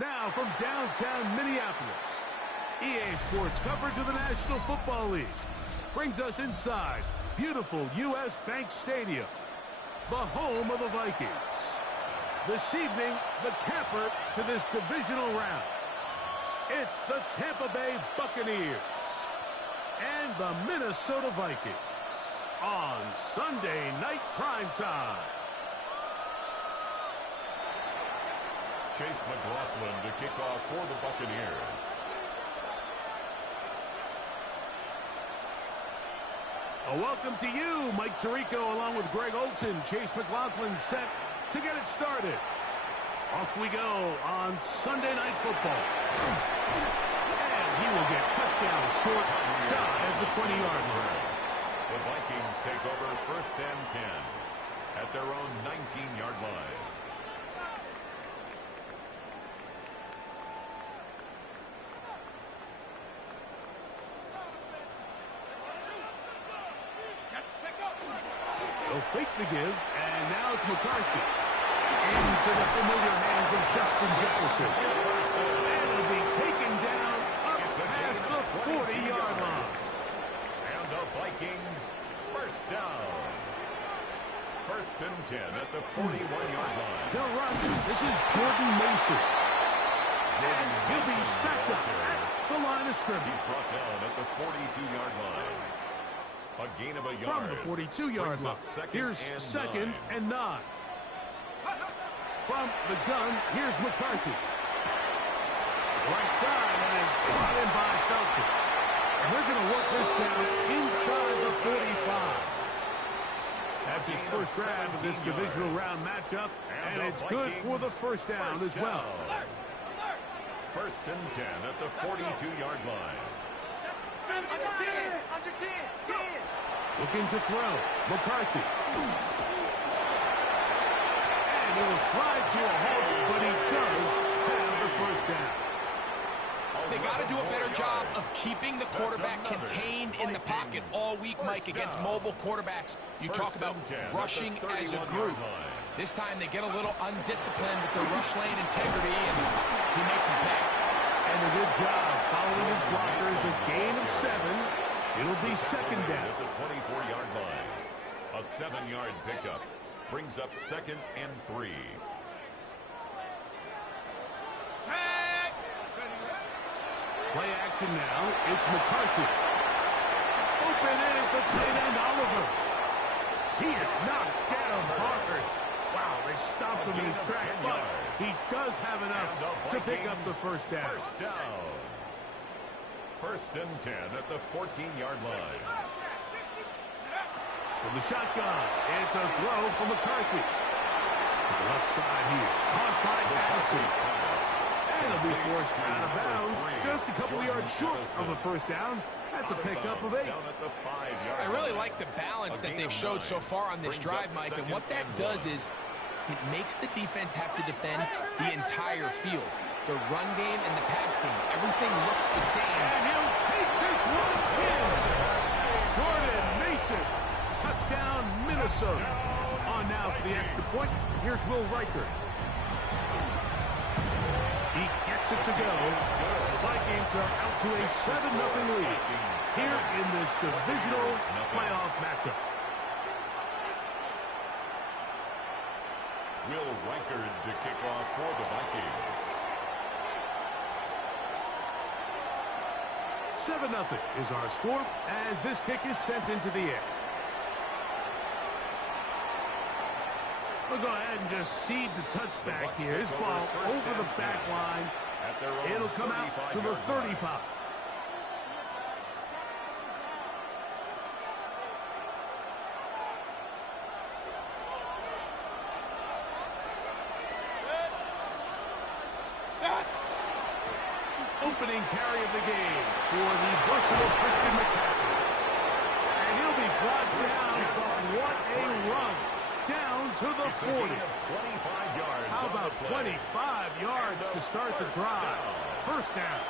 Now from downtown Minneapolis, EA Sports coverage of the National Football League brings us inside beautiful U.S. Bank Stadium, the home of the Vikings. This evening, the capper to this divisional round. It's the Tampa Bay Buccaneers and the Minnesota Vikings on Sunday Night Primetime. Chase McLaughlin to kick off for the Buccaneers. A welcome to you, Mike Tirico, along with Greg Olsen. Chase McLaughlin set to get it started. Off we go on Sunday Night Football. And he will get cut down short, shy of the 20-yard line. The Vikings take over 1st and 10 at their own 19-yard line. They'll fake the give, and now it's McCarthy. Into the familiar hands of Justin Jefferson. And it'll be taken down up past the 40-yard line. And the Vikings first down. 1st and 10 at the 41-yard line. They'll run. This is Jordan Mason. And he'll be stacked up at the line of scrimmage. He's brought down at the 42-yard line. A gain of a yard. From the 42-yard line. Here's 2nd and 9. From the gun, here's McCarthy. Right side, and it's brought in by Felton. And they're going to work this down inside the 45. That's his first grab of this divisional round matchup, and it's good for the first down as well. 1st and 10 at the 42-yard line. Under 10. Looking to throw. McCarthy. And he will slide to a halt, but he does have the first down. They got to do a better job of keeping the quarterback contained in the pocket all week, Mike, against mobile quarterbacks. You talk about rushing as a group. This time they get a little undisciplined with their rush lane integrity, and he makes them pay. And a good job following his blockers. A gain of 7. It'll be 2nd down. At the 24-yard line. A 7-yard pickup brings up 2nd and 3. Play action now. It's McCarthy. Open is the tight end, Oliver. He is knocked down hard. Wow, they stopped him in his tracks, but he does have enough to pick up the first down. 1st and 10 at the 14-yard line. From the shotgun, it's a throw from McCarthy. To the left side here. Caught by Addison. And he'll be forced out of bounds. Just a couple of yards short of the first down. That's a pickup of 8. I really like the balance that they've showed so far on this drive, Mike. And what that does is it makes the defense have to defend the entire field. The run game and the pass game, everything looks the same. And he'll take this one in. Jordan Mason. Touchdown, Minnesota. On now for the extra point. Here's Will Riker. He gets it to go. The Vikings are out to a 7-0 lead here in this divisional playoff matchup. Will Riker to kick off for the Vikings. 7-0 is our score as this kick is sent into the air. We'll go ahead and just seed the touchback here. His ball over the back line. It'll come out to the 35. Opening carry of the game for the versatile Christian McCaffrey. And he'll be brought down, but what a run. Down to the 40. How about 25 yards to start the drive? First down.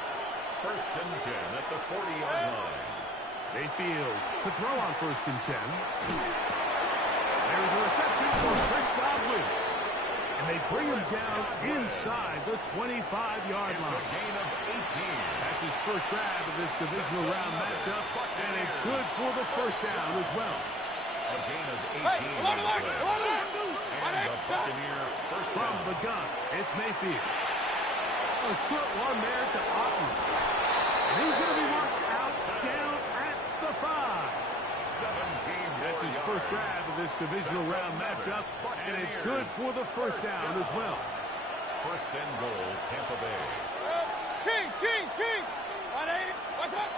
1st and 10 at the 40-yard line. Mayfield to throw on 1st and 10. There's a reception for Chris Godwin. And they bring him down inside the 25-yard line. It's a gain of 18. That's his first grab of this divisional round matchup, and it's good for the first down as well. A gain of 18. And the Buccaneer first From down. the gun, it's Mayfield. A short one there to Otten. And he's going to be marked out down at the 5. 17 That's his first grab of this divisional round matchup, and it's good for the first down as well. First and goal, Tampa Bay. Kings! 180, what's up?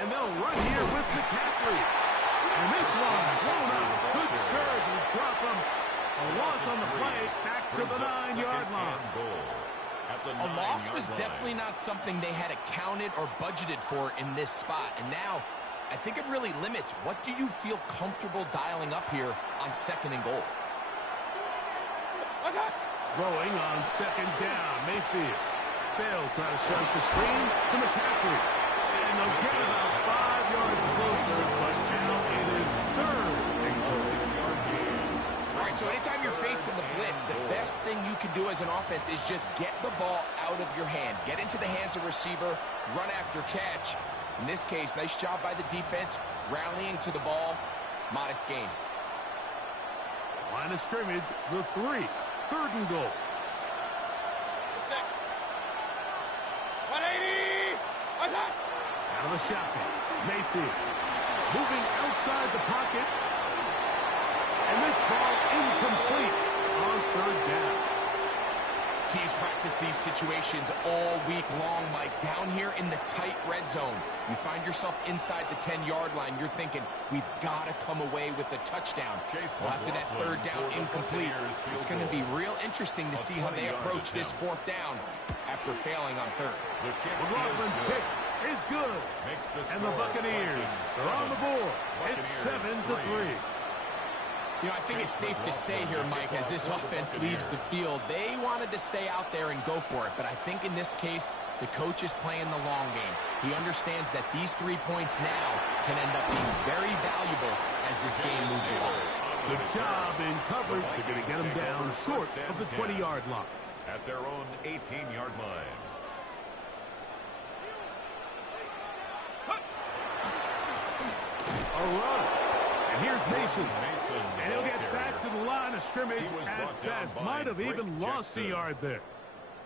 And they'll run here with McCaffrey. And this one blown up. Good surge and drop him. A loss on the play, back to the 9-yard line. A loss was definitely not something they had accounted or budgeted for in this spot. And now, I think it really limits. What do you feel comfortable dialing up here on second and goal? Throwing on second down, Mayfield. They'll try to set up the screen to McCaffrey. And they'll get about 5 yards closer, but now it is third and goal. 6-yard gain. All right, so anytime you're facing the blitz, the best thing you can do as an offense is just get the ball out of your hand. Get into the hands of receiver, run after catch. In this case, nice job by the defense, rallying to the ball. Modest gain. Line of scrimmage, the 3. Third and goal. 180, what's up? Out of the shotgun, Mayfield. Moving outside the pocket. And this ball incomplete on third down. Teams practice these situations all week long, Mike. Down here in the tight red zone, you find yourself inside the 10-yard line. You're thinking, we've got to come away with a touchdown. Well, after that third down incomplete, it's going to be real interesting to see how they approach this fourth down after failing on third. McLaughlin's pick is good. And the Buccaneers are on the board. It's 7-3. You know, I think it's safe to say here, Mike, as this offense leaves the field, they wanted to stay out there and go for it. But I think in this case, the coach is playing the long game. He understands that these 3 points now can end up being very valuable as this game moves along. Good job in coverage. They're going to get him down short of the 20-yard line. At their own 18-yard line. A run. And here's Mason. And he'll get back to the line of scrimmage at best. Might have even lost a yard there.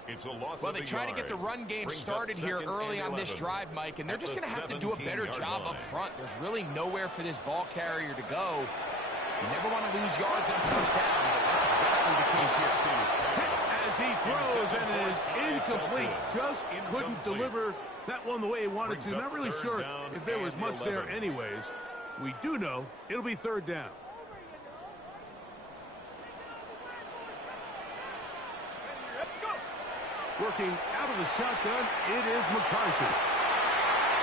It's a loss. Well, they try to get the run game started here early on this drive, Mike, and they're just going to have to do a better job up front. There's really nowhere for this ball carrier to go. You never want to lose yards on first down, but that's exactly the case here. As he throws, and it is incomplete. Just couldn't deliver that one the way he wanted to. Not really sure if there was much there anyways. We do know it'll be third down. Working out of the shotgun, it is McCarthy.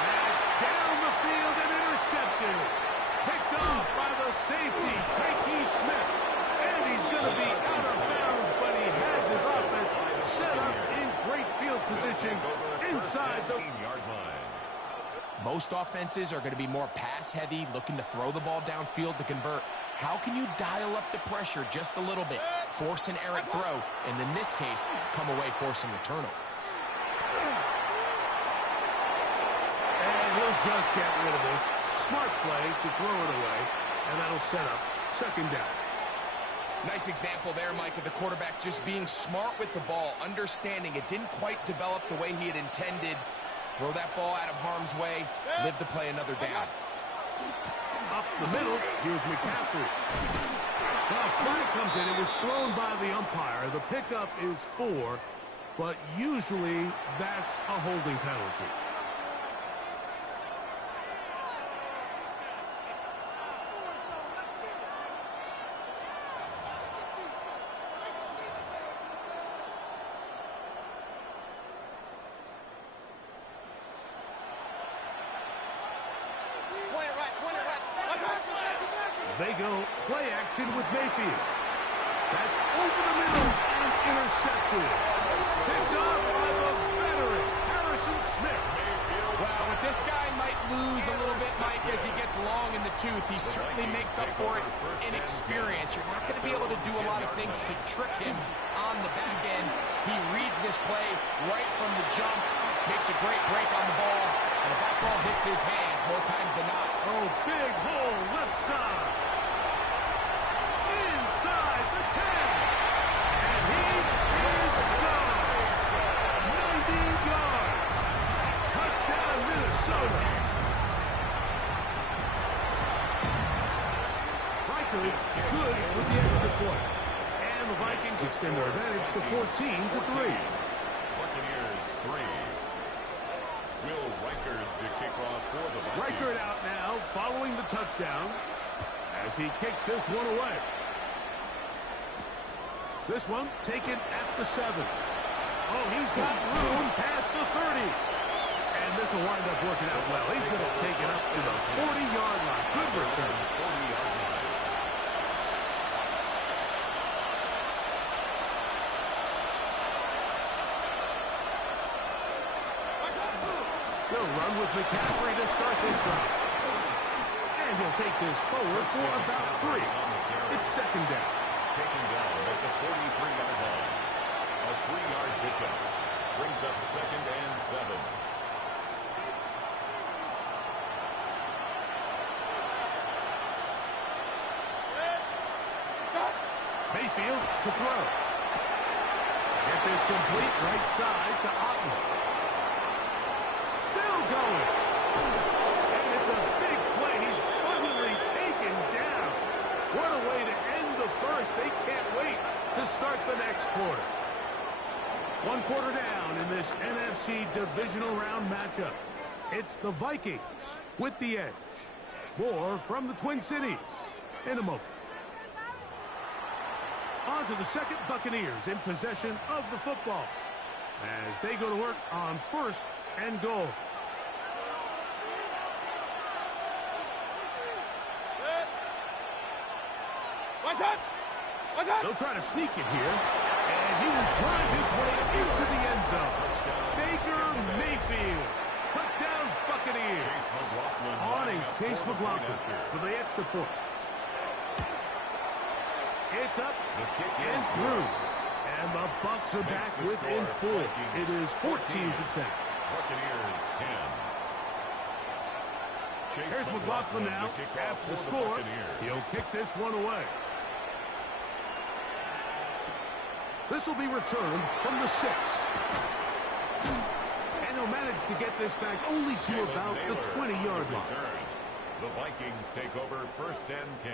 That's down the field and intercepted. Picked off by the safety, Tyke Smith. And he's going to be out of bounds, but he has his offense set up in great field position inside the 18-yard line. Most offenses are going to be more pass-heavy, looking to throw the ball downfield to convert. How can you dial up the pressure just a little bit, force an errant throw, and in this case, come away forcing the turnover? And he'll just get rid of this. Smart play to throw it away, and that'll set up second down. Nice example there, Mike, of the quarterback just being smart with the ball, understanding it didn't quite develop the way he had intended. Throw that ball out of harm's way, live to play another down. Up the middle, here's McCaffrey. Well, flag comes in. It was thrown by the umpire. The pickup is 4, but usually that's a holding penalty. They go play action with Mayfield. That's over the middle and intercepted. Picked up by the veteran, Harrison Smith. Well, with this guy might lose a little bit, Mike, as he gets long in the tooth. He certainly makes up for it in experience. You're not going to be able to do a lot of things to trick him on the back end. He reads this play right from the jump, makes a great break on the ball, and if that ball hits his hands more times than not. Oh, big hole left side. Inside the 10. And he is gone. 90 yards. Touchdown, Minnesota. Reichard's good with the extra point. And the Vikings extend their advantage to 14-3. Buccaneers 3. Will Reichard to kick off for the Vikings. Reichard out now following the touchdown as he kicks this one away. This one taken at the 7. Oh, he's got room past the 30. And this will wind up working out well. He's going to take it up to the 40-yard line. Good return. 40-yard line. He'll run with McCaffrey to start this drive. And he'll take this forward for about 3. It's second down. Taken down at the 43-yard line. A 3-yard pickup brings up second and 7. Mayfield to throw. Get this complete right side to Otton. Still going. And it's a big play. He's finally taken down. What a way to end the first. They can't wait to start the next quarter. 1 quarter down in this NFC divisional round matchup. It's the Vikings with the edge. More from the Twin Cities in a moment. On to the second, Buccaneers in possession of the football as they go to work on 1st and goal. They'll try to sneak it here, and he will drive his way into the end zone. Baker Mayfield. Touchdown, Buccaneers. On is Chase McLaughlin for the extra point. It's up and through. And the Bucs are back within 4. It is 14-10. Buccaneers 10. Here's McLaughlin now after the score. He'll kick this one away. This will be returned from the 6. And he'll manage to get this back only to about the 20-yard line. The Vikings take over 1st and 10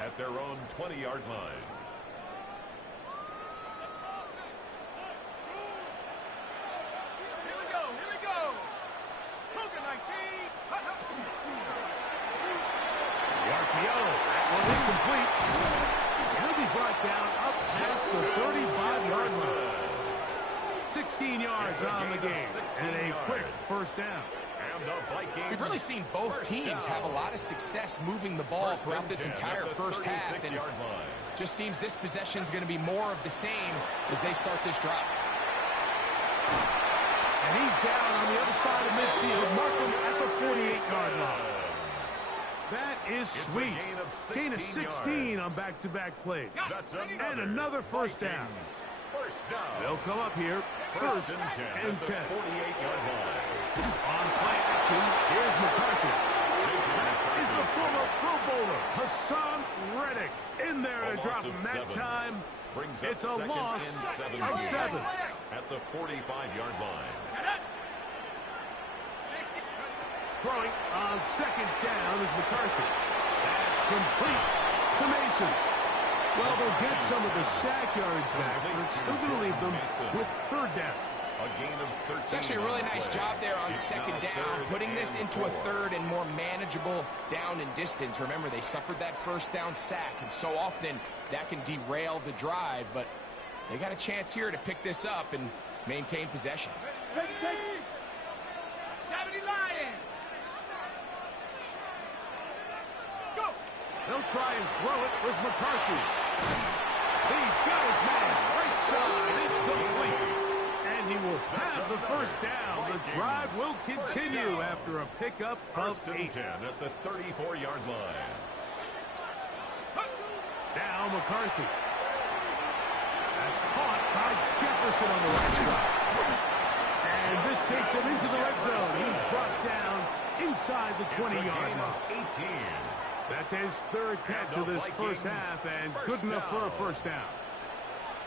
at their own 20-yard line. Here we go. Cougar 19. The RPO. That one is complete. He'll be brought down up past the 35-yard line. 16 yards on the game. And a quick first down. We've really seen both teams have a lot of success moving the ball throughout this entire first half. And just seems this possession is going to be more of the same as they start this drive. And he's down on the other side of midfield. Mark him at the 48-yard line. That is sweet. Gain of 16 on back-to-back plays. And another first down. They'll come up here. 1st and 10. 48-yard line. On play action, here's McCarthy. That is the former Pro Bowler, Hassan Reddick, in there to drop him that time. It's a loss of 7. At the 45-yard line. Throwing on 2nd down is McCarthy. That's complete to Mason. Well, they'll get some of the sack yards back, but it's still going to leave them with 3rd down. A gain of 13. It's actually a really nice job there on 2nd down, putting this into a 3rd and more manageable down and distance. Remember, they suffered that 1st down sack, and so often that can derail the drive, but they got a chance here to pick this up and maintain possession. 70 Lions. Go. They'll try and throw it with McCarthy. He's got his man right side. It's complete. And he will have the first down. The drive will continue after a pickup of 8. 10 at the 34-yard line. Now McCarthy. That's caught by Jefferson on the right side. And this takes him into the red zone. He's brought down inside the 20-yard line. 18. That's his third catch of this first half, and good enough for a first down.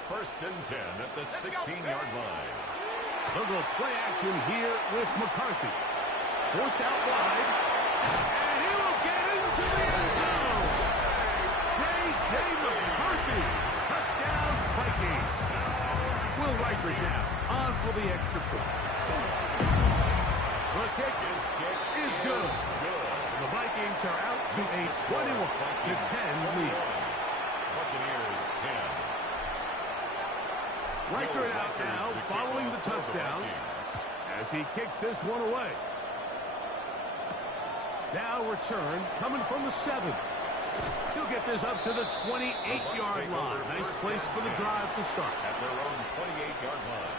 First and 10 at the 16-yard line. They'll go play action here with McCarthy. Forced out wide. And he will get into the end zone. J.J. McCarthy. Touchdown, Vikings. Will Riker now on for the extra point. The kick is good. The Vikings are out to a 21-10 lead. Buccaneers 10. Riker out now following the touchdown as he kicks this one away. Now return coming from the 7. He'll get this up to the 28-yard line. Nice place for the drive to start. At their own 28-yard line.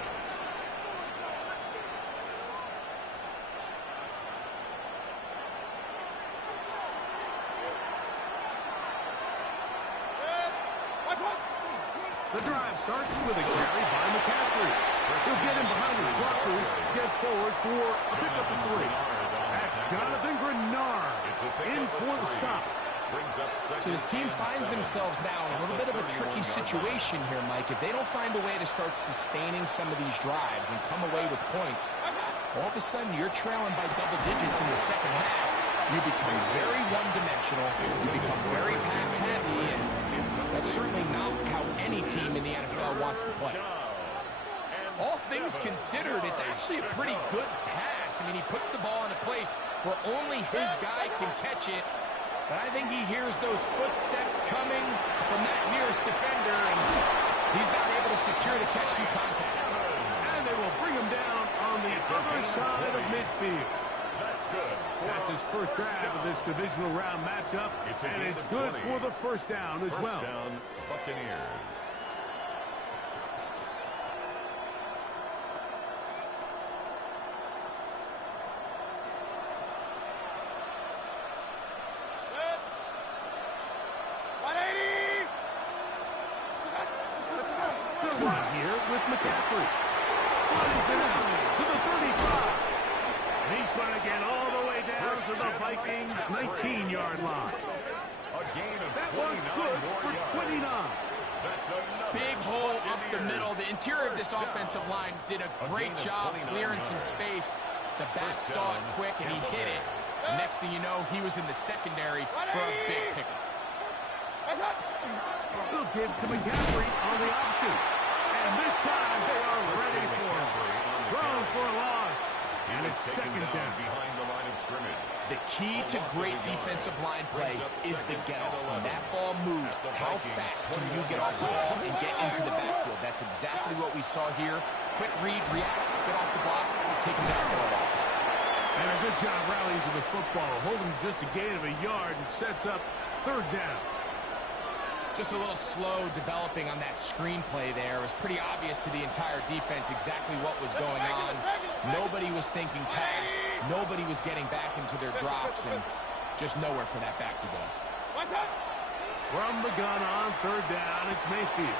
The drive starts with a carry by McCaffrey. He'll get him behind his blockers, get forward for a pickup of 3. That's Jonathan Grenard in for the stop. So his team finds themselves now in a little bit of a tricky situation here, Mike. If they don't find a way to start sustaining some of these drives and come away with points, all of a sudden you're trailing by double digits in the second half. You become very one-dimensional. You become very pass-happy, and that's certainly not how any team in the NFL wants to play. All things considered, it's actually a pretty good pass. I mean, he puts the ball in a place where only his guy can catch it. But I think he hears those footsteps coming from that nearest defender, and he's not able to secure the catch through contact. And they will bring him down on the other side of midfield. That's good. That's his first grab of this divisional round matchup, and it's good for the first down as well. First down, Buccaneers. They're right here with McCaffrey. Runs it out to the 35. And he's going to get all the way down to the Vikings' 19-yard line. That was good for 29. Big hole up the middle. The interior of this offensive line did a great job clearing some space. The back saw it quick, and he hit it. The next thing you know, he was in the secondary for a big pickup. They'll give to McCaffrey on the option. And this time they are ready for him. Thrown for a loss. And it's second down. Behind the line of scrimmage. The key to great defensive line play is the get-off. When that ball moves, how fast can you get off the ball and get into the backfield? That's exactly what we saw here. Quick read, react, get off the block, take him down for a loss. And a good job rallying to the football, holding just a gain of a yard and sets up third down. Just a little slow developing on that screenplay there. It was pretty obvious to the entire defense exactly what was going on. Nobody was thinking pass. Nobody was getting back into their drops, and just nowhere for that back to go. From the gun on third down, it's Mayfield.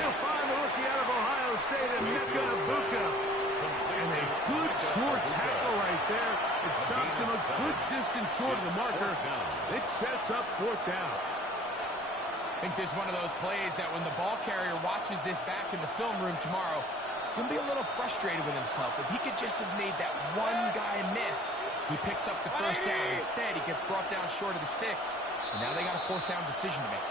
He'll find the rookie out of Ohio State, and Bucs. And a good short tackle right there. It stops him a good distance short of the marker. It sets up fourth down. I think this is one of those plays that when the ball carrier watches this back in the film room tomorrow, he's going to be a little frustrated with himself. If he could just have made that one guy miss, he picks up the first down. Instead, he gets brought down short of the sticks, and now they got a fourth down decision to make.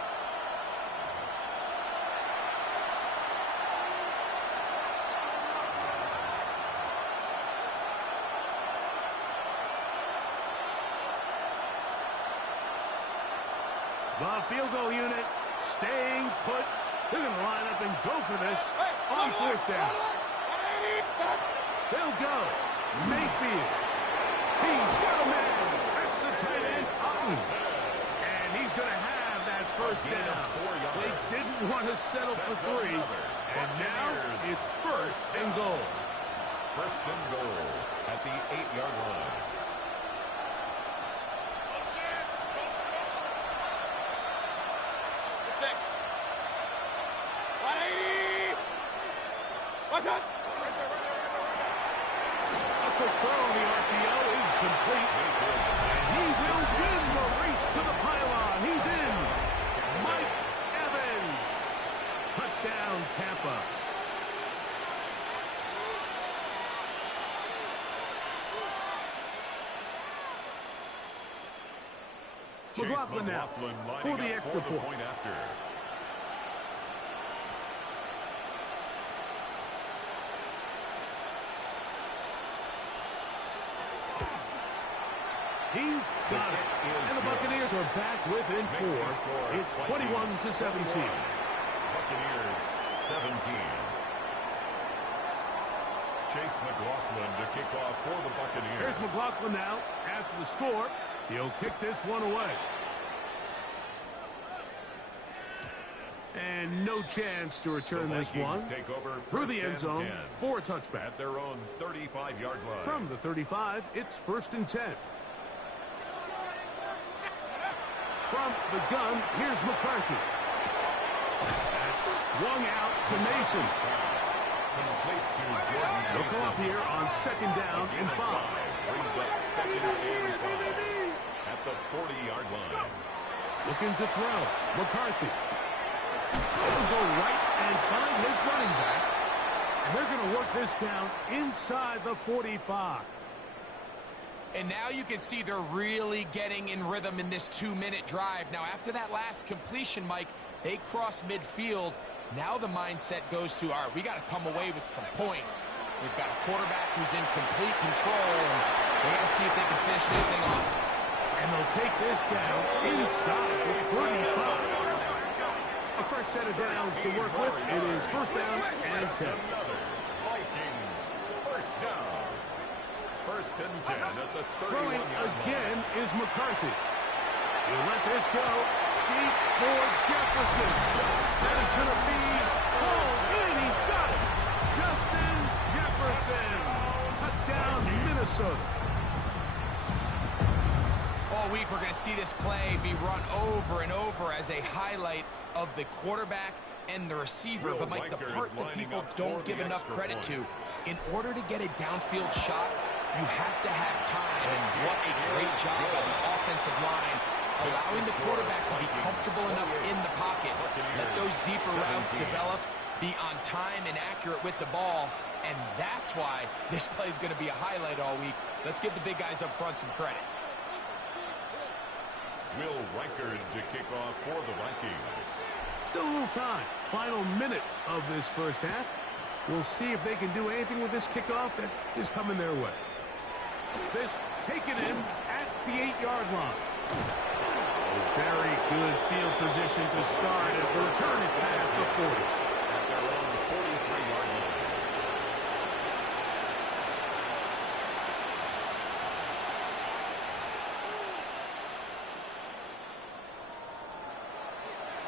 The field goal unit staying put. They're going to line up and go for this on fourth down. They'll go. Mayfield. He's got a man. That's the tight end, Upton. And he's going to have that first down. They didn't want to settle for 3. And now it's first and goal. First and goal at the 8-yard line. What's up? A quick throw on the RPO is complete. And he will win the race to the pylon. He's in. Mike Evans. Touchdown, Tampa. McLaughlin now for the extra point. After. He's got it. And the Buccaneers are back within 4. It's 21-17. Buccaneers 17. Chase McLaughlin to kick off for the Buccaneers. Here's McLaughlin now. After the score, he'll kick this one away. And no chance to return this one. Take over through the end zone 10. for a touchback. At their own 35-yard line. From the 35, it's first and 10. From the gun, here's McCarthy. That's swung out to Mason. Complete to Jordan They'll Mason. come up here on second down and 5. Brings up second and 5 at the 40-yard line. Looking to throw. McCarthy. He'll go right and find his running back. And they're going to work this down inside the 45. And now you can see they're really getting in rhythm in this 2-minute drive. Now, after that last completion, Mike, they cross midfield. Now the mindset goes to, all right, we got to come away with some points. We've got a quarterback who's in complete control, and they got to see if they can finish this thing off. And they'll take this down inside the 35. A fresh set of downs to work with. It is first down and 10. Vikings first down. First and 10 at the 31-yard Throwing line. again is McCarthy. He'll let this go. Deep for Jefferson. That is going to be pulled in. He's got it. Justin Jefferson. Touchdown, Minnesota. All week we're going to see this play be run over and over as a highlight of the quarterback and the receiver. But, Mike, the part that people don't give enough credit to, in order to get a downfield shot, you have to have time, and what a great job by the offensive line, allowing the quarterback to be comfortable enough in the pocket, let those deeper routes develop, be on time and accurate with the ball, and that's why this play is going to be a highlight all week. Let's give the big guys up front some credit. Will Reichard to kick off for the Vikings. Still a little time. Final minute of this first half. We'll see if they can do anything with this kickoff that is coming their way. This taken in at the 8-yard line. Very good field position to start as the return is past the 40. At their own 43-yard line.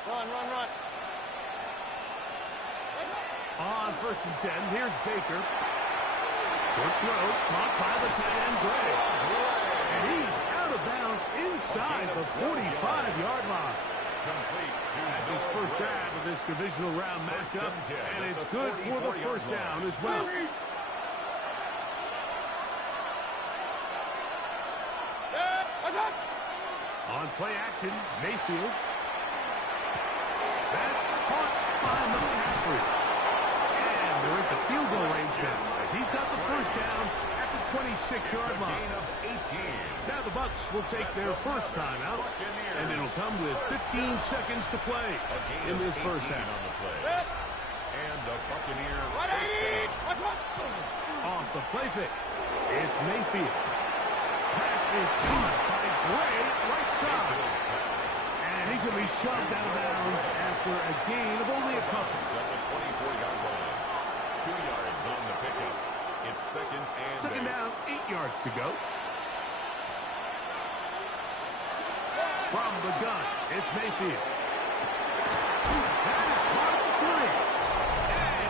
Run. On first and 10, here's Baker. Short throw, caught by the tight end, Gray. And he's out of bounds inside the 45-yard line. That's his first grab of this divisional round matchup, and it's good for the first down as well. On play action, Mayfield. That's caught by McCaffrey. And they're into field goal range now as he's got the first down at the 26-yard line. Now the Bucs will take their first time out, and it'll come with 15 seconds to play in this first half. And the Buccaneer first down. Off the play fake, it's Mayfield. Pass is caught by Gray, right side. And he's going to be shoved out of bounds after a gain of only a couple. At the 24-yard line. 2 yards on the pickup. It's second down, 8 yards to go. From the gun, it's Mayfield. That is part of the 3. And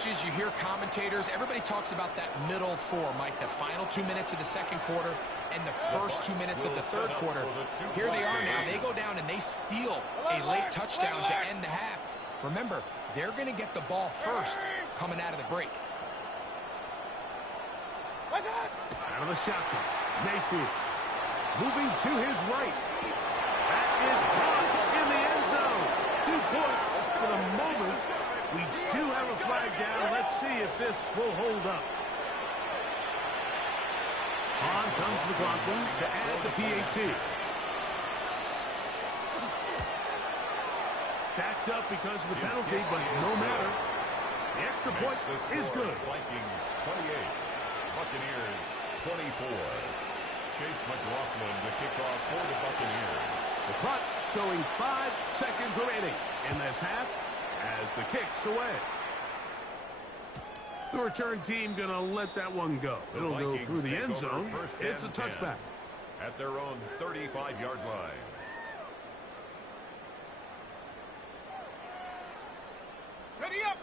coaches, you hear commentators, everybody talks about that middle four, Mike, the final 2 minutes of the second quarter and the first 2 minutes of the third quarter. Here they are now. They go down and they steal a late touchdown to end the half. Remember, they're going to get the ball first coming out of the break. Out of the shotgun, Mayfield moving to his right. That is caught in the end zone. 2 points for the moment. We do have a flag down. Let's see if this will hold up. On comes McLaughlin to add the PAT. Backed up because of the penalty, but no matter. The extra point is good. Vikings 28, Buccaneers 24. Chase McLaughlin to kick off for the Buccaneers. The clock showing 5 seconds remaining in this half as the kick's away. The return team going to let that one go. It'll go through the end zone. It's a touchback. At their own 35-yard line. Ready up.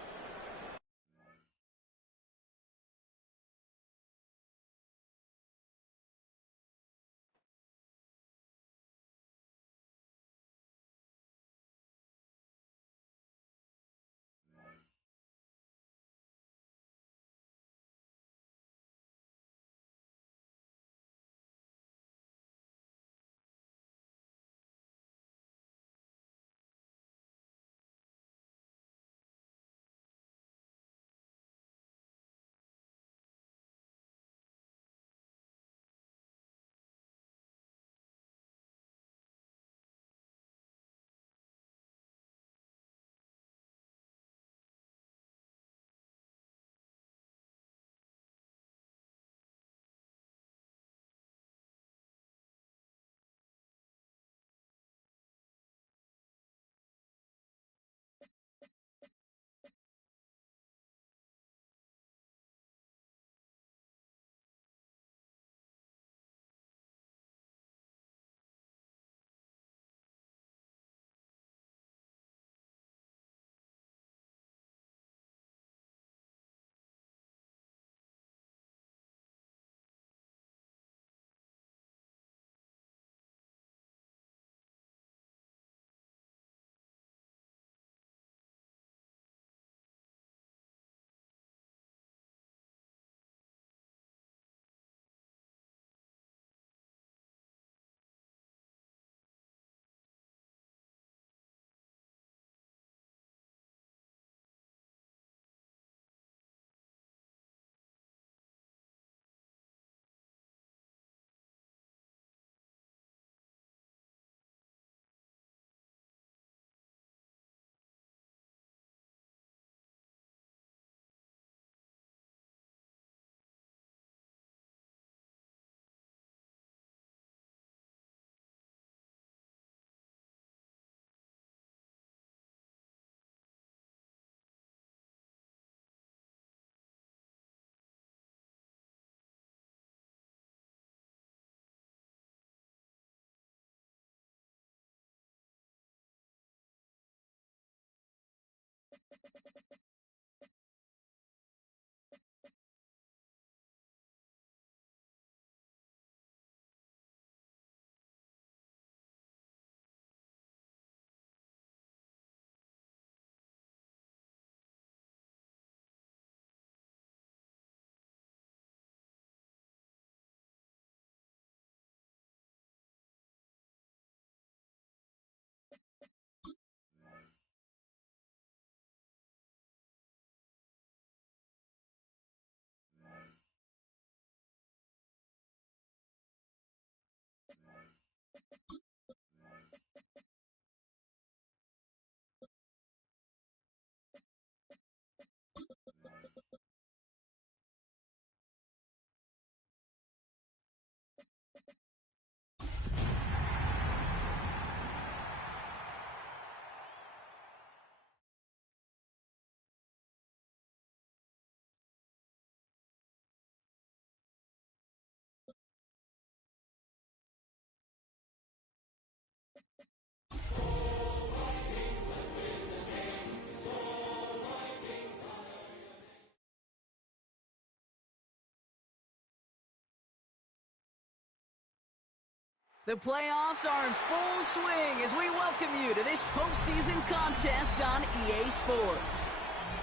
The playoffs are in full swing as we welcome you to this postseason contest on EA Sports.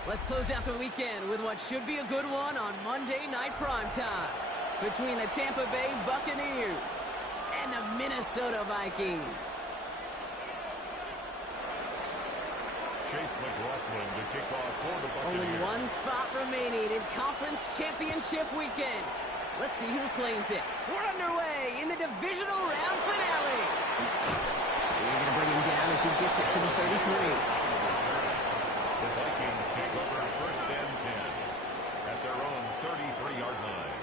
Let's close out the weekend with what should be a good one on Monday Night Primetime between the Tampa Bay Buccaneers and the Minnesota Vikings. Chase McLaughlin to kick off for the Buccaneers. Only one spot remaining in Conference Championship weekend. Let's see who claims it. We're underway in the divisional round finale. They're going to bring him down as he gets it to the 33. The Vikings take over first and 10 at their own 33-yard line.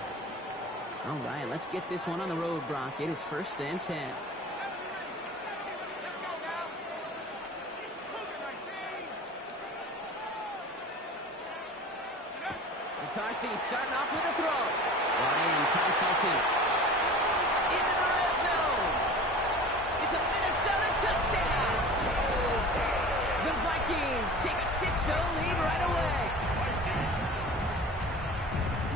All right, let's get this one on the road, Brock. It is first and 10. McCarthy starting off with a throw. Ryan, Ty Felton. Into the red zone. It's a Minnesota touchdown. The Vikings take a 6-0 lead right away.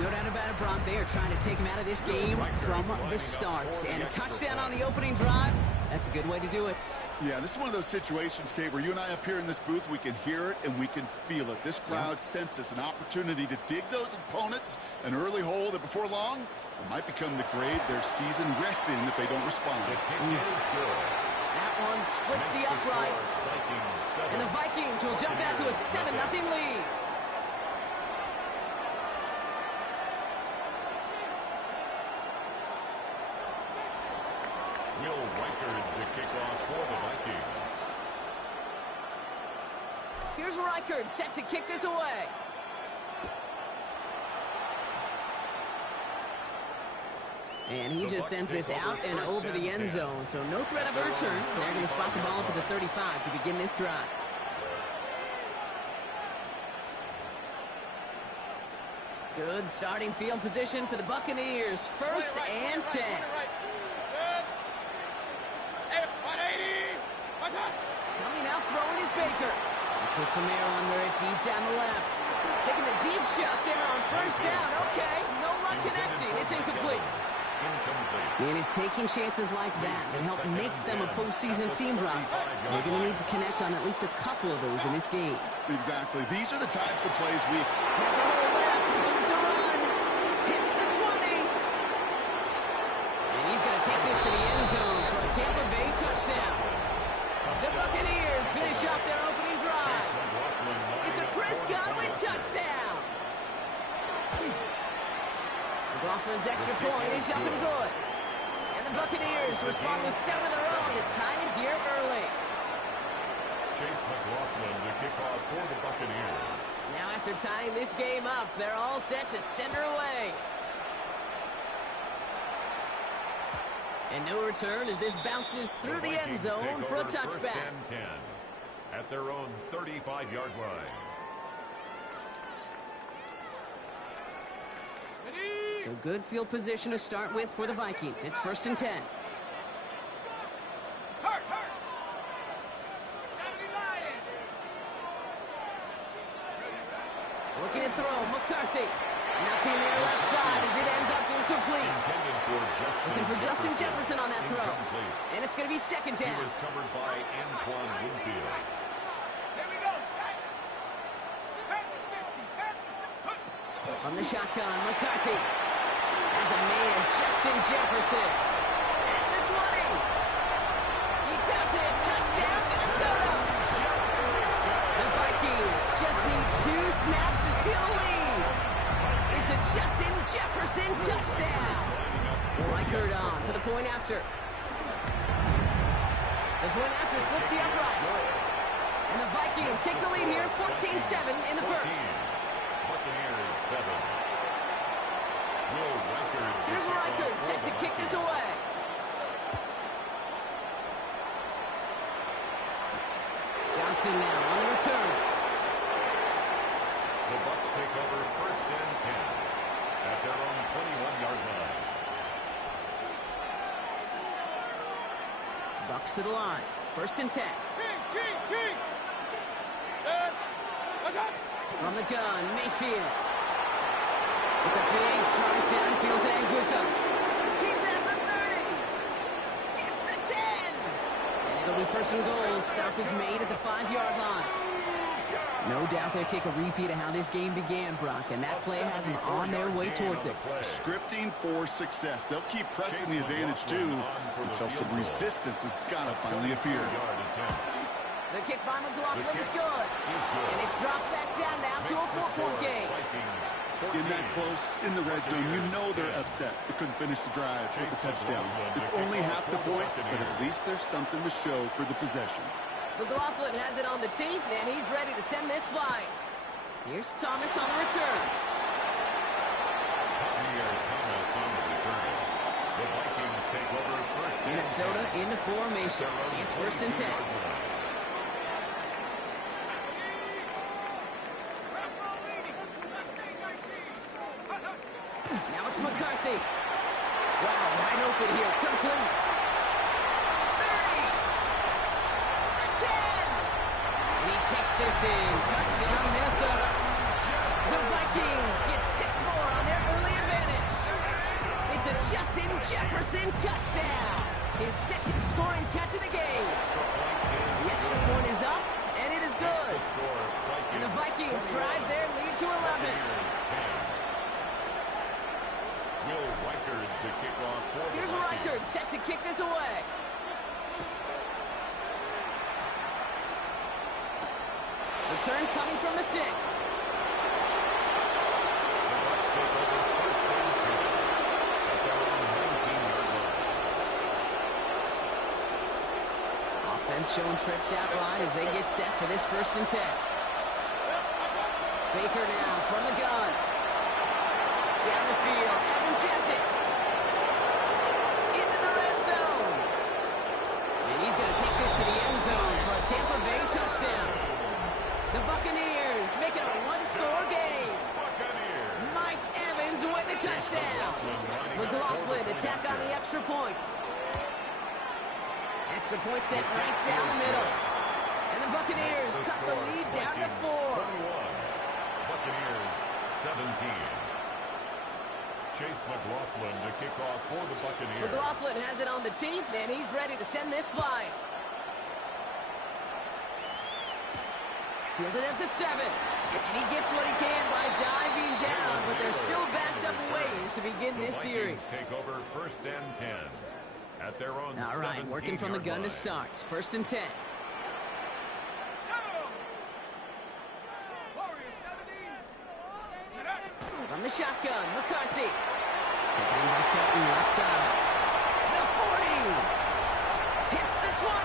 No doubt about it, Brock. They are trying to take him out of this game from the start. And a touchdown on the opening drive, that's a good way to do it. Yeah, this is one of those situations, Kate, where you and I up here in this booth, we can hear it and we can feel it. This crowd senses an opportunity to dig those opponents an early hole that before long it might become the grave their season rests in if they don't respond. That one splits the uprights. And the Vikings will jump out to a 7-0 lead. Will Reichard to kick off for the Vikings. Here's Reichard set to kick this away. And he just sends this out and over the end zone. So no threat of a return. They're going to spot the ball up at the 35 to begin this drive. Good starting field position for the Buccaneers. First and 10. Coming out throwing is Baker. He puts some air under it deep down the left. Taking a deep shot there on first down. Okay, no luck connecting. It's incomplete. And it's taking chances like that to help make them a postseason team, Brock. They're going to need to connect on at least a couple of those in this game. Exactly. These are the types of plays we expect. Has a hole left, room to run. Hits the 20. And he's going to take this to the end zone for a Tampa Bay touchdown. The Buccaneers finish off their opening drive. It's a Chris Godwin touchdown. McLaughlin's extra point is up and good. And the Buccaneers respond with 7 of their own to tie it here early. Chase McLaughlin to kick off for the Buccaneers. Now after tying this game up, they're all set to send her away. And no return as this bounces through the end zone for a touchback. First and 10 at their own 35-yard line. So good field position to start with for the Vikings. It's first and 10. Looking to throw, McCarthy. Nothing there left side as it ends up incomplete. Looking for Justin Jefferson on that throw. And it's going to be second down. He was covered by Antoine Winfield. From the shotgun, McCarthy has a man, Justin Jefferson. At the 20. He does it. Touchdown, Minnesota. The Vikings just need 2 snaps to steal a lead. It's a Justin Jefferson touchdown. Reichard on for the point after. The point after splits the uprights. And the Vikings take the lead here, 14-7 in the first. Buccaneers 7. Will Reichard. Here's Reichard set to kick this away. Johnson now on the return. The Bucs take over first and 10 at their own 21-yard line. Bucs to the line. First and 10. From the gun, Mayfield. It's a big strike downfield to Anguka. He's at the 30. Gets first and goal. Stop is made at the 5-yard line. No doubt they'll take a repeat of how this game began, Brock, and that play has them on their way towards it. Scripting for success. They'll keep pressing the advantage, too, until some resistance has got to finally appear. The kick by McLaughlin is good. And it's dropped back down now to a 4-point game. In that close, in the red zone, you know they're upset. They couldn't finish the drive with the touchdown. It's only half the points, but at least there's something to show for the possession. McLaughlin has it on the tee, and he's ready to send this flying. Here's Thomas on the return. The Vikings take over first. Minnesota in the formation. It's 1st and 10. Now it's McCarthy. Wow, wide open here. Complete. 30. 10. And he takes this in. Touchdown, Minnesota. The Vikings get 6 more on their early advantage. It's a Justin Jefferson touchdown. His second scoring catch of the game. The extra point is up, and it is good. And the Vikings drive their lead to 11. Here's Reichard set to kick this away. Return coming from the 6. Offense showing trips out wide as they get set for this 1st and 10. Baker now from the gun. Down the field, Evans has it. Into the red zone. And he's going to take this to the end zone for a Tampa Bay touchdown. The Buccaneers make it a 1-score game. Mike Evans with the touchdown. McLaughlin attack on the extra point. Extra point set right down the middle. And the Buccaneers cut the lead down to 4. Buccaneers 17. Chase McLaughlin to kick off for the Buccaneers. McLaughlin has it on the tee, and he's ready to send this flying. Fielded at the 7. And he gets what he can by diving down, but they're still backed up ways to begin this series. Take over 1st and 10 at their own. All right, working from the gun to start. 1st and 10. From the shotgun, McCarthy. Taken in by Felton, left side. The 40. Hits the 20.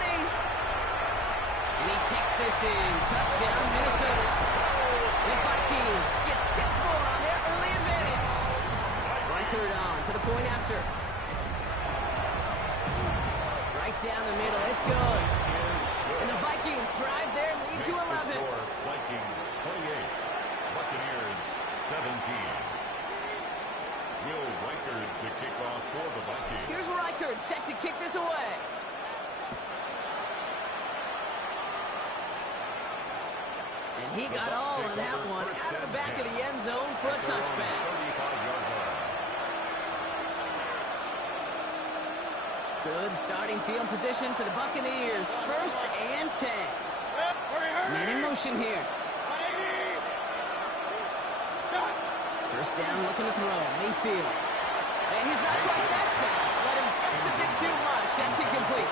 And he takes this in. Touchdown, Minnesota. The Vikings get 6 more on their early advantage. Reichard on for the point after. Right down the middle. It's good. And the Vikings drive their lead to 11. Vikings 28. Buccaneers 17. Will Reichard to kick off for the Vikings. Here's Reichard set to kick this away. And he got all of that one out of the back of the end zone for a touchback. Good starting field position for the Buccaneers. 1st and 10. Men in motion here. 1st down, looking to throw. Mayfield. And he's not quite that fast. Let him just a bit too much. That's incomplete.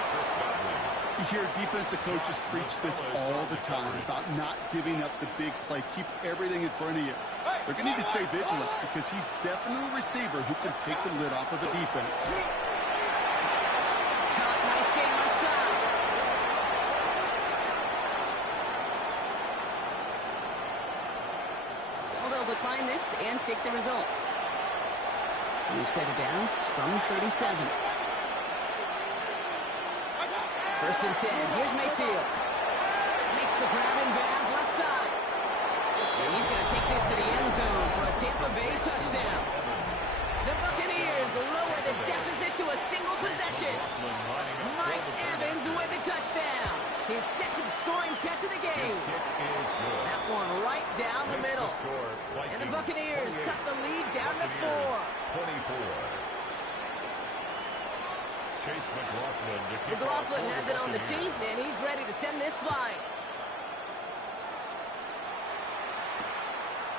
You hear defensive coaches preach this all the time about not giving up the big play. Keep everything in front of you. They're going to need to stay vigilant because he's definitely a receiver who can take the lid off of the defense. Caught, nice game left side. So they'll decline this and take the result. New set of downs from 37. 1st and 10. Here's Mayfield. Makes the grab in bounds left side. And he's going to take this to the end zone for a Tampa Bay touchdown. The Buccaneers lower the deficit to a single possession. Mike Evans with the touchdown. His second scoring catch of the game. That one right down the middle. And the Buccaneers cut the lead down to 4. 24. McLaughlin has it on the tee, and he's ready to send this flying.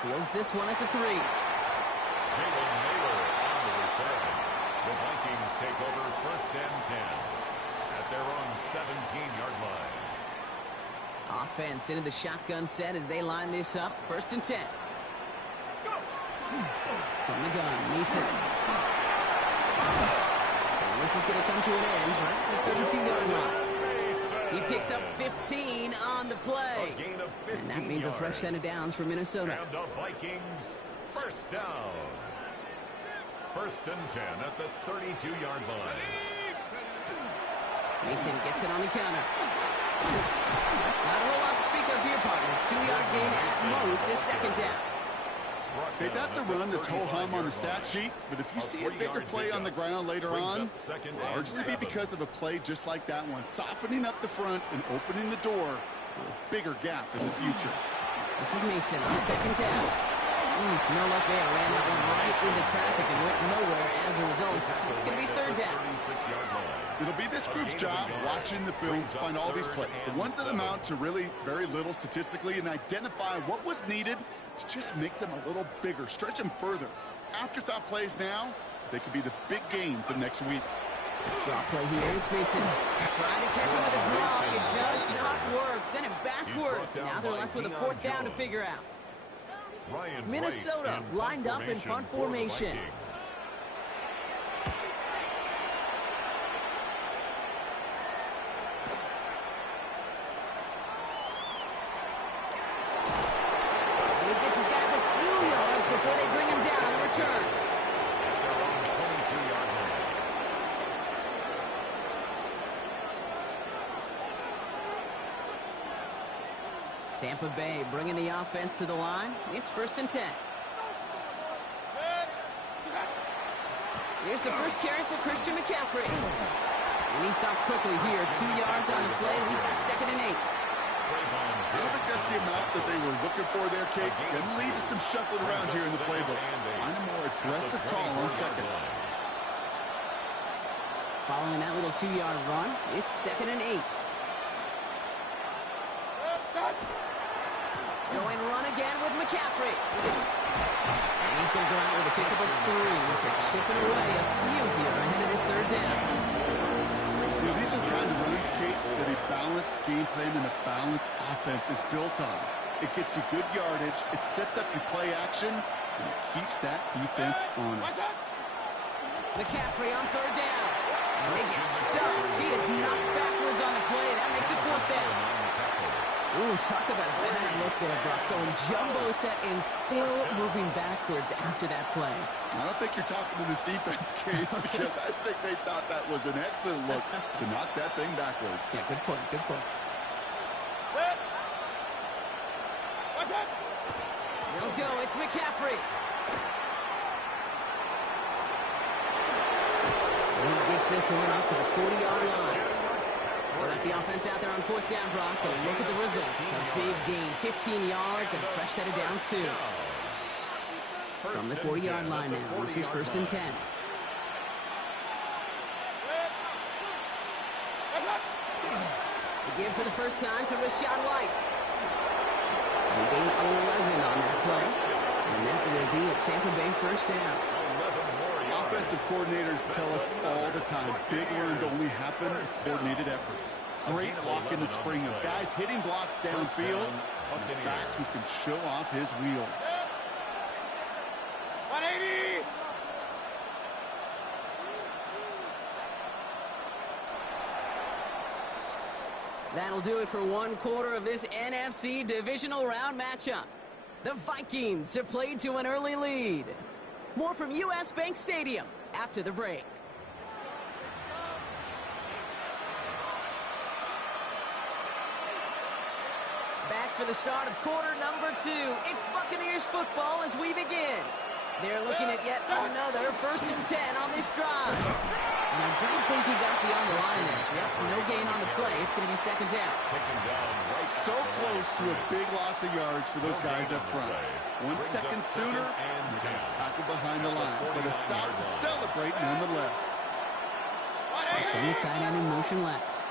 Fields this one at the 3. Jalen Naylor on the return. The Vikings take over 1st and 10 at their own 17-yard line. Offense into the shotgun set as they line this up. 1st and 10. From the gun, Mason. And this is going to come to an end right at the 32-yard line. He picks up 15 on the play. And that means a fresh set of downs for Minnesota. And the Vikings, 1st down. 1st and 10 at the 32-yard line. Mason gets it on the counter. Not a whole lot to speak of here, partner. 2-yard gain at most at 2nd down. Okay, that's a run that's ho-hum on the stat sheet, but if you see a bigger play on the ground later on, largely be because of a play just like that one, softening up the front and opening the door for a bigger gap in the future. This is Mason on 2nd down. No luck there. Ran that one right into traffic and went nowhere as a result. It's going to be 3rd down. It'll be this group's job watching the film to find all these plays, the ones that amount to really very little statistically, and identify what was needed to just make them a little bigger, stretch them further. Afterthought plays now, they could be the big gains of next week. Draw play here. It's Mason. Trying to catch him with a draw. It does not work. Send him backwards. Now they're left with a 4th down to figure out. Minnesota lined up in punt formation. And he gets his guys a few yards before they bring him down on the return. Tampa Bay bringing the offense to the line. It's 1st and 10. Here's the first carry for Christian McCaffrey. And he stopped quickly here. 2 yards on the play. We've got 2nd and 8. I don't think that's the amount that they were looking for there, Kate. Can lead to some shuffling around here in the playbook. Find a more aggressive call on 2nd. Following that little 2-yard run, it's 2nd and 8. Going run again with McCaffrey. And he's going to go out with a pickup of 3. So chipping away a few here ahead of this 3rd down. You know, these are the kind of runs, Kate, that a balanced game plan and a balanced offense is built on. It gets you good yardage, it sets up your play action, and it keeps that defense honest. McCaffrey on 3rd down. And they get stuffed. He is knocked backwards on the play. That makes it 4th down. Ooh, talk about a bad look there, Brock. Going jumbo set and still moving backwards after that play. I don't think you're talking to this defense, Kate, because I think they thought that was an excellent look to knock that thing backwards. Yeah, good point, good point. They'll go, it's McCaffrey. And he gets this one up to the 40-yard line. We'll have the offense out there on 4th down, Brock, and look at the results. A big gain, 15 yards, and a fresh set of downs, too. From the 40-yard line now, this is 1st and 10. Again for the first time to Rashad White. They gain 11 on that play, and that will be a Tampa Bay 1st down. Offensive coordinators tell us all the time, big runs only happen with coordinated efforts. Great block in the spring of guys hitting blocks downfield, and a back who can show off his wheels. 180! That'll do it for 1 quarter of this NFC divisional round matchup. The Vikings have played to an early lead. More from US Bank Stadium after the break. Back for the start of quarter number 2. It's Buccaneers football as we begin. They're looking at yet another 1st and 10 on this drive. And I don't think he got beyond the line there. Yep, no gain on the play. It's going to be 2nd down. So close to a big loss of yards for those guys up front. 1 second sooner, and they're going to tackle behind the line. But a stop to celebrate nonetheless. They send the tight end in motion left.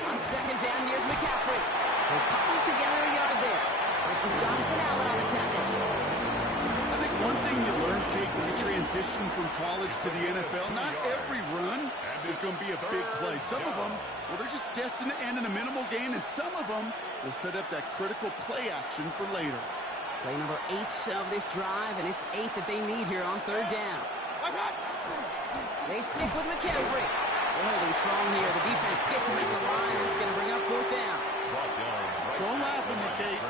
On second down, here's McCaffrey. They're cobbled together a yard there. This is Jonathan Allen on the tackle. I think one thing you learn, Kate, when you transition from college to the NFL, not every run is going to be a big play. Some of them, well, they're just destined to end in a minimal gain, and some of them will set up that critical play action for later. Play number 8 of this drive, and it's 8 that they need here on third down. They stick with McCaffrey. They're holding strong here. The defense gets him at the line. That's going to bring up fourth down. Don't laugh at me, Kate.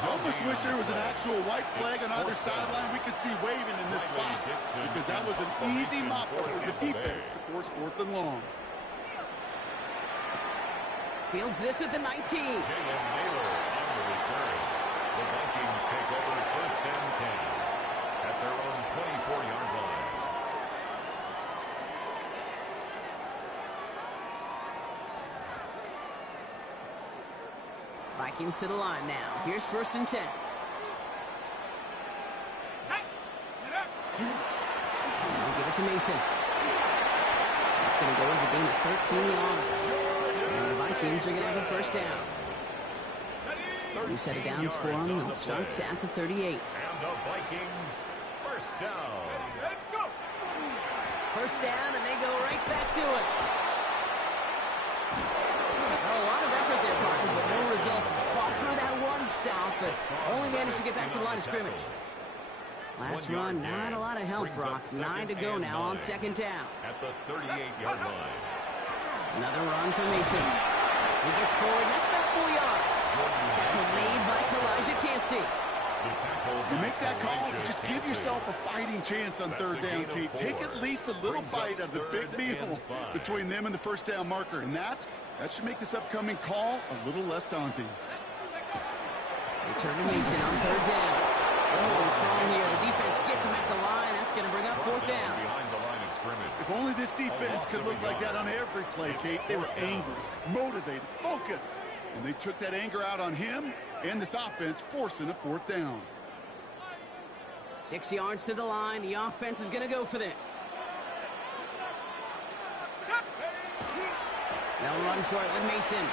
I almost wish there was an actual white flag on either sideline we could see waving in this spot, because that was an easy mop for the defense to force fourth and long. Fields this at the 19. Jalen Naylor on the return. The Vikings take over first and 10 at their own 24-yard line. Vikings to the line now. Here's first and 10. They'll give it to Mason. That's going to go as a gain of 13 yards. And the Vikings are going to have a first down. New set of downs for them. They'll start at the 38. And the Vikings first down. First down, and they go right back to it. A lot of effort there, Parker, but no results. Fought through that one stop, but only managed to get back to the line of scrimmage. Last run, not a lot of help, Brock. 9 to go now on second down. At the 38-yard line. Another run for Mason. He gets forward, and that's about 4 yards. Tackle made by Kalijah Cansey. You make that call to just give yourself a fighting chance on third down, Kate. Take at least a little bite out of the big meal between them and the first down marker, and that should make this upcoming call a little less daunting. They turn to Mason on third down. Holding strong here. The defense gets him at the line. That's going to bring up fourth down. Behind the line of scrimmage. If only this defense could look like that on every play, Kate. They were angry, motivated, focused, and they took that anger out on him and this offense, forcing a fourth down. 6 yards to the line. The offense is going to go for this. They'll run for it with Mason.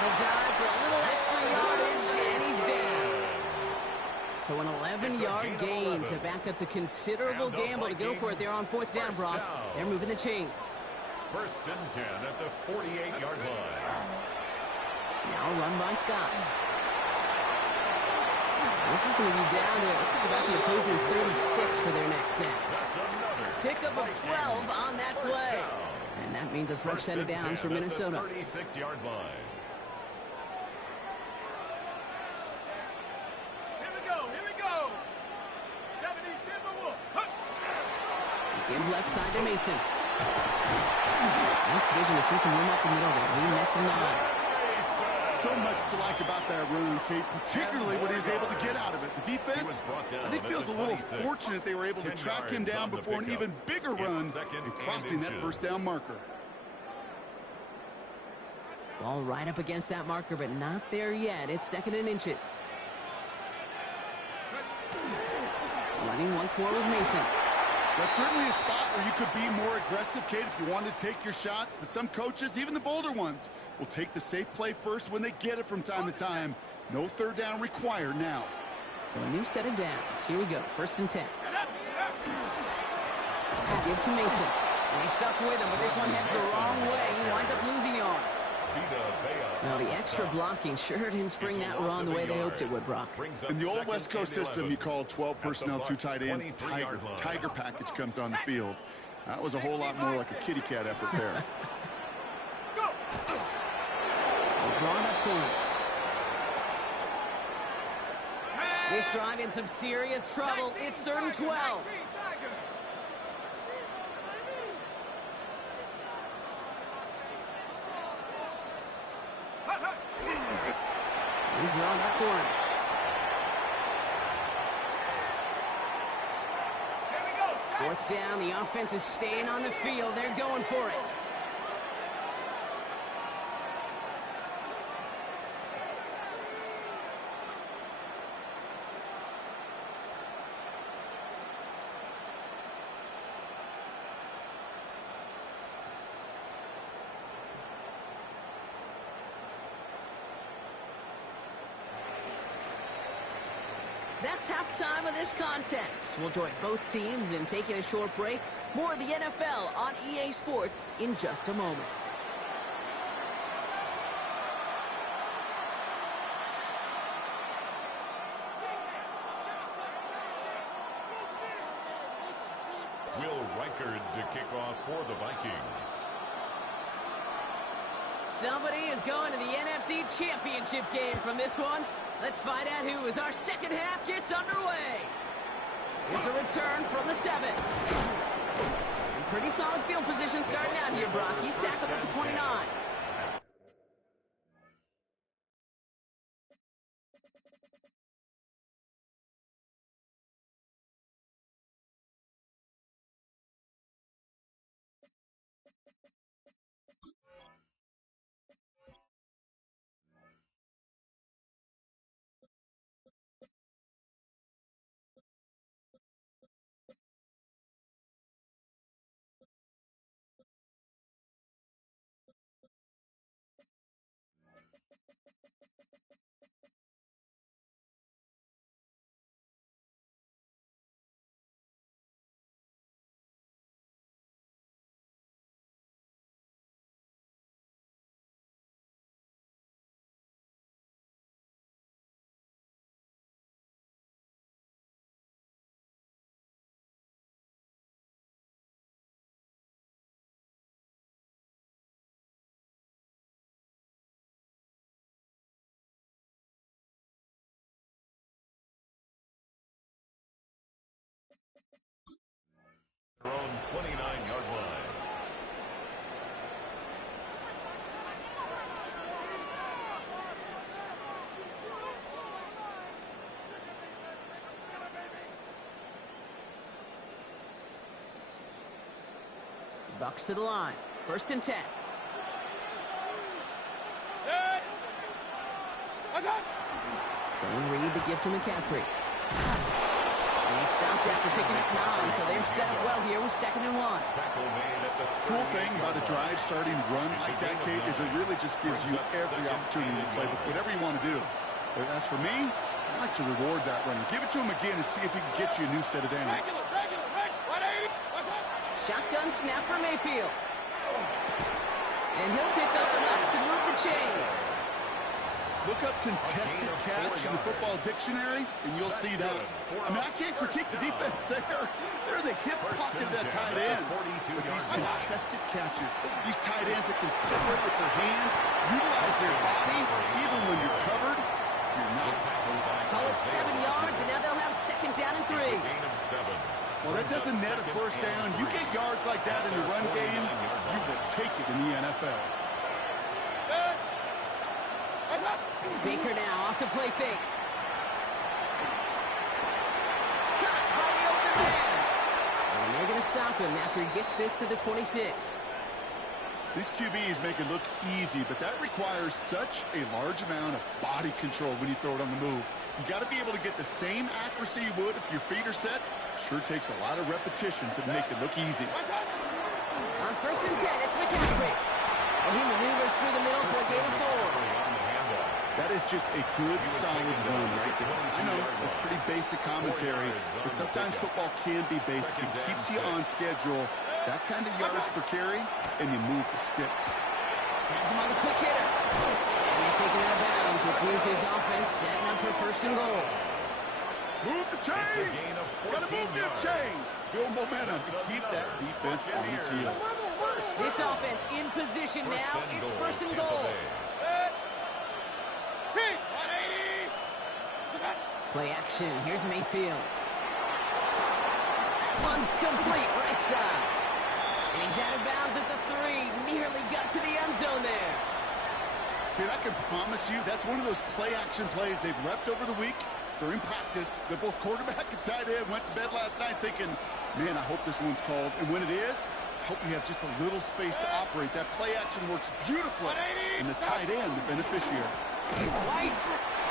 He'll dive for a little extra yardage, and he's down. So an 11-yard gain to back up the considerable gamble to go for it there on fourth down, Brock. They're moving the chains. First and 10 at the 48-yard line. Now run by Scott. This is going to be down to, looks like about the opposing 36 for their next snap. Pickup of 12 on that play. And that means a fresh set of downs for Minnesota. 36-yard line. Here we go. 70 Timberwolves. Gives left side to Mason. Nice vision to see some room up the middle there. He nets him 9. So much to like about that run, Kate, particularly what he was able to get out of it. The defense, I think, feels a little fortunate they were able to track him down before an even bigger run and crossing that first down marker. Ball right up against that marker, but not there yet. It's second and inches. Running once more with Mason. That's certainly a spot where you could be more aggressive, Kate, if you wanted to take your shots. But some coaches, even the bolder ones, will take the safe play first when they get it from time to time. No third down required now. So a new set of downs. Here we go. First and 10. Give to Mason. And he's stuck with him, but this one heads the wrong way. He winds up losing yards. Now, the extra blocking sure didn't spring that run the way they hoped it would, Brock. In the old West Coast system, you call 12 personnel, 2 tight ends, Tiger package comes on the field. That was a whole lot more like a kitty cat effort there. Drawn up forward. This drive in some serious trouble. It's 3rd and 12. He's drawn up for him. Fourth down, the offense is staying on the field. They're going for it. that's halftime of this contest. We'll join both teams in taking a short break. More of the NFL on EA Sports in just a moment. Will Reichard to kick off for the Vikings. Somebody is going to the NFC Championship game from this one. Let's find out who as our second half gets underway. It's a return from the 7. Pretty solid field position starting out here, Brock. He's tackled at the 29. Their own 29-yard line. Bucs to the line. 1st and 10. Zone read the give to McCaffrey. And he stopped after picking up 9, so they're set up well here with 2nd and 1. Cool thing about a drive starting run like that, Kate, is it really just gives you every opportunity to play with whatever you want to do. But as for me, I like to reward that run. Give it to him again and see if he can get you a new set of downs. Shotgun snap for Mayfield. And he'll pick up enough to move the chains. Look up contested catch in the football dictionary, and you'll see that. I mean, I can't critique the defense there. They're the hip pocket of that tight end. But these contested catches, these tight ends that can separate with their hands, utilize their body, even when you're covered, you're not. Call it 7 yards, and now they'll have 2nd down and 3. Well, that doesn't net a first down. You get yards like that in the run game, you will take it in the NFL. Baker now off the play fake. Caught by the open man. And they're going to stop him after he gets this to the 26. These QBs make it look easy, but that requires such a large amount of body control when you throw it on the move. You got to be able to get the same accuracy you would if your feet are set. Sure takes a lot of repetitions to make it look easy. On 1st and 10, it's McCaffrey. And he maneuvers through the middle for a gain of 4. That is just a good, solid run right there. I know, it's pretty basic commentary, but sometimes football can be basic. It keeps you on schedule. That kind of yards per carry, and you move the sticks. Has him on the quick hitter. And they take him out of bounds, which means his offense setting up for 1st and goal. Move the chains! Gotta move the chains! Build momentum to keep that defense on its heels. This offense in position now. It's 1st and goal. Play action. Here's Mayfield. That one's complete right side. And he's out of bounds at the 3. Nearly got to the end zone there. Dude, I can promise you that's one of those play-action plays they've repped over the week during practice. That both quarterback and tight end went to bed last night thinking, man, I hope this one's called. And when it is, I hope you have just a little space to operate. That play-action works beautifully. And the tight end, the beneficiary. White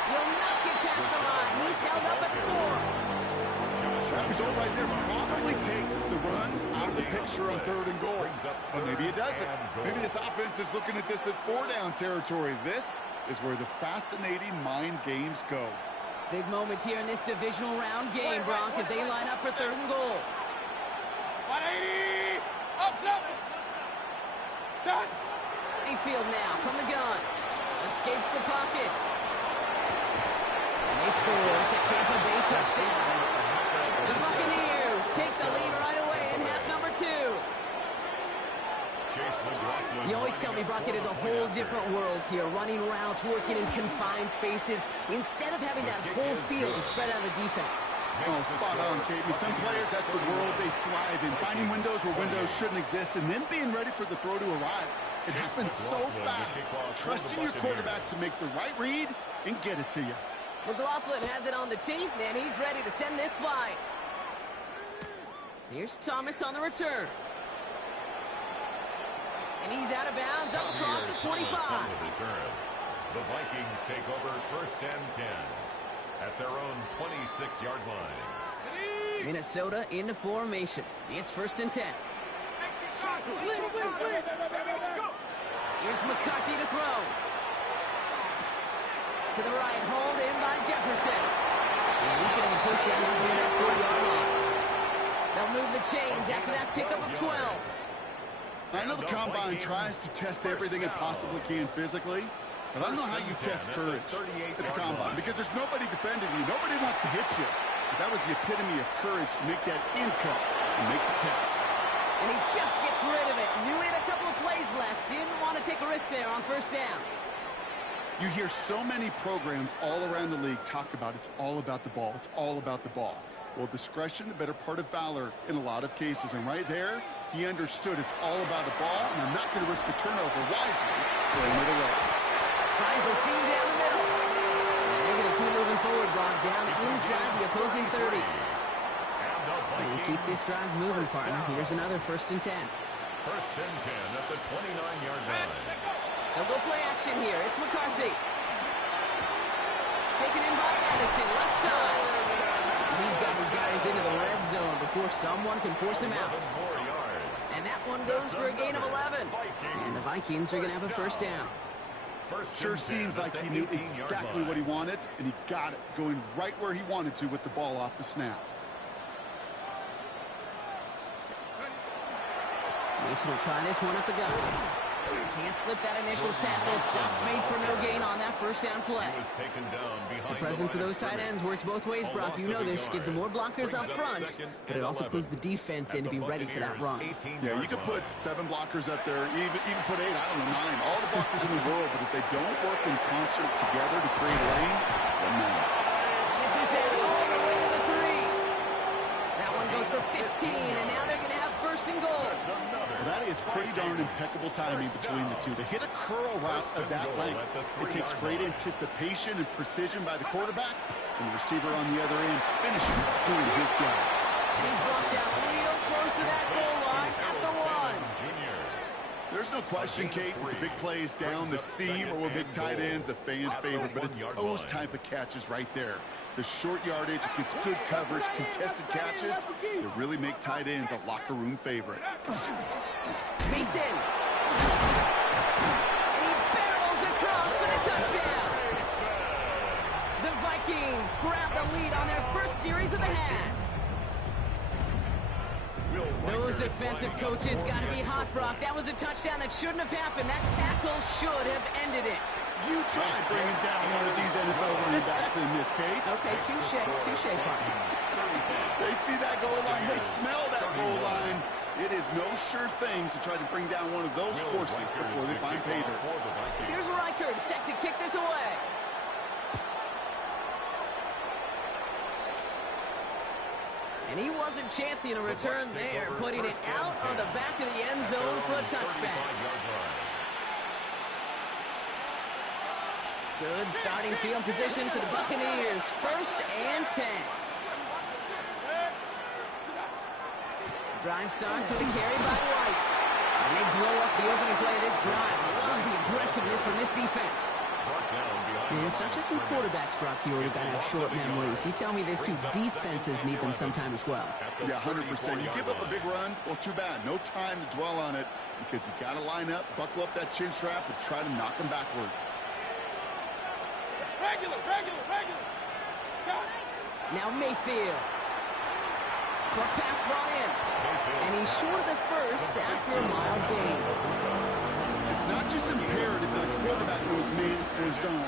will not get past the line. He's held up at the 4. That result right there probably takes the run out of the picture on 3rd and goal. But maybe it doesn't. Maybe this offense is looking at this at 4-down territory. This is where the fascinating mind games go. Big moment here in this divisional round game, Brock, as they line up for 3rd and goal. 180! Up, up! Done! Mayfield now from the gun. Escapes the pocket. And they score. It's a Tampa Bay touchdown. The Buccaneers take the lead right away in half number 2. You always tell me, Brock, it is a whole different world here. Running routes, working in confined spaces, instead of having that whole field to spread out a defense. Oh, spot on, Katie. Some players, that's the world they thrive in. Finding windows where windows shouldn't exist, and then being ready for the throw to arrive. It happens so fast. Trusting your quarterback to make the right read and get it to you. McLaughlin has it on the tee, and he's ready to send this flying. Here's Thomas on the return. And he's out of bounds up across the 25. The Vikings take over 1st and 10 at their own 26-yard line. Minnesota into formation. It's 1st and 10. Here's McCarthy to throw. To the right, hold in by Jefferson. And he's going to be pushed down over that 40-yard line. They'll move the chains after that pickup of 12. I know the Combine tries to test everything it possibly can physically, but I don't know how you test courage at the Combine, because there's nobody defending you. Nobody wants to hit you. But that was the epitome of courage to make that in cut and make the catch. And he just gets rid of it. Knew he had a couple of plays left. Didn't want to take a risk there on 1st down. You hear so many programs all around the league talk about it's all about the ball. It's all about the ball. Well, discretion, the better part of valor in a lot of cases. And right there, he understood it's all about the ball, and I'm not going to risk a turnover wisely. Throwing it away. Finds a seam down the middle. And they're going to keep moving forward, Brock, down inside the opposing 30. And keep this drive moving, partner. Here's another 1st and 10. 1st and 10 at the 29-yard line. They'll go play action here. It's McCarthy. Taken in by Addison, left side. He's got his guys into the red zone before someone can force him out. And that one goes for a gain of 11. And the Vikings are going to have a 1st down. Sure seems like he knew exactly what he wanted, and he got it, going right where he wanted to with the ball off the snap. Mason will try this one at the gun. Can't slip that initial tackle. Stops made for no gain on that 1st down play. The presence of those tight ends works both ways, Brock. You know this. Gives them more blockers up front, but it also puts the defense in to be ready for that run. Yeah, you could put 7 blockers up there, even put 8, I don't know, 9. All the blockers in the world, but if they don't work in concert together to create a lane, then no. This is down all the way to the 3. That one goes for 15, and now they're going to have 1st and goal. Well, that is pretty darn impeccable timing between the two. To hit a curl route of that length, it takes great anticipation and precision by the quarterback, and the receiver on the other end finishing doing his job. And he's brought down real close to that goal line at the 1. There's no question, Kate, with the big plays down the seam or with big tight ends, a fan favorite, but it's those type of catches right there. The short yardage against good coverage, contested catches, they really make tight ends a locker room favorite. Mason. And he barrels across for the touchdown. The Vikings grab the lead on their 1st series of the half. Those defensive coaches got to be hot, Brock. That was a touchdown that shouldn't have happened. That tackle should have ended it. You tried bringing down one of these NFL running backs in this case. Okay, touche, partner. They see that goal line. They smell that goal line. It is no sure thing to try to bring down one of those horses before they find pay dirt. Here's Reichard set to kick this away. And he wasn't chancing a return there, putting it out on the back of the end zone for a touchback. Good starting field position for the Buccaneers. 1st and 10. Drive starts with a carry by White. And they blow up the opening play of this drive. Love the aggressiveness from this defense. And it's not just some quarterbacks, Brock, here who got to have short memories. You tell me this too, defenses need them sometime as well. Yeah, 100%. You give up a big run, well, too bad. No time to dwell on it because you got to line up, buckle up that chin strap, and try to knock them backwards. Regular. Now Mayfield. Short pass brought in. And he's short of the first after a mild gain. It's not just imperative that a quarterback knows man or zone.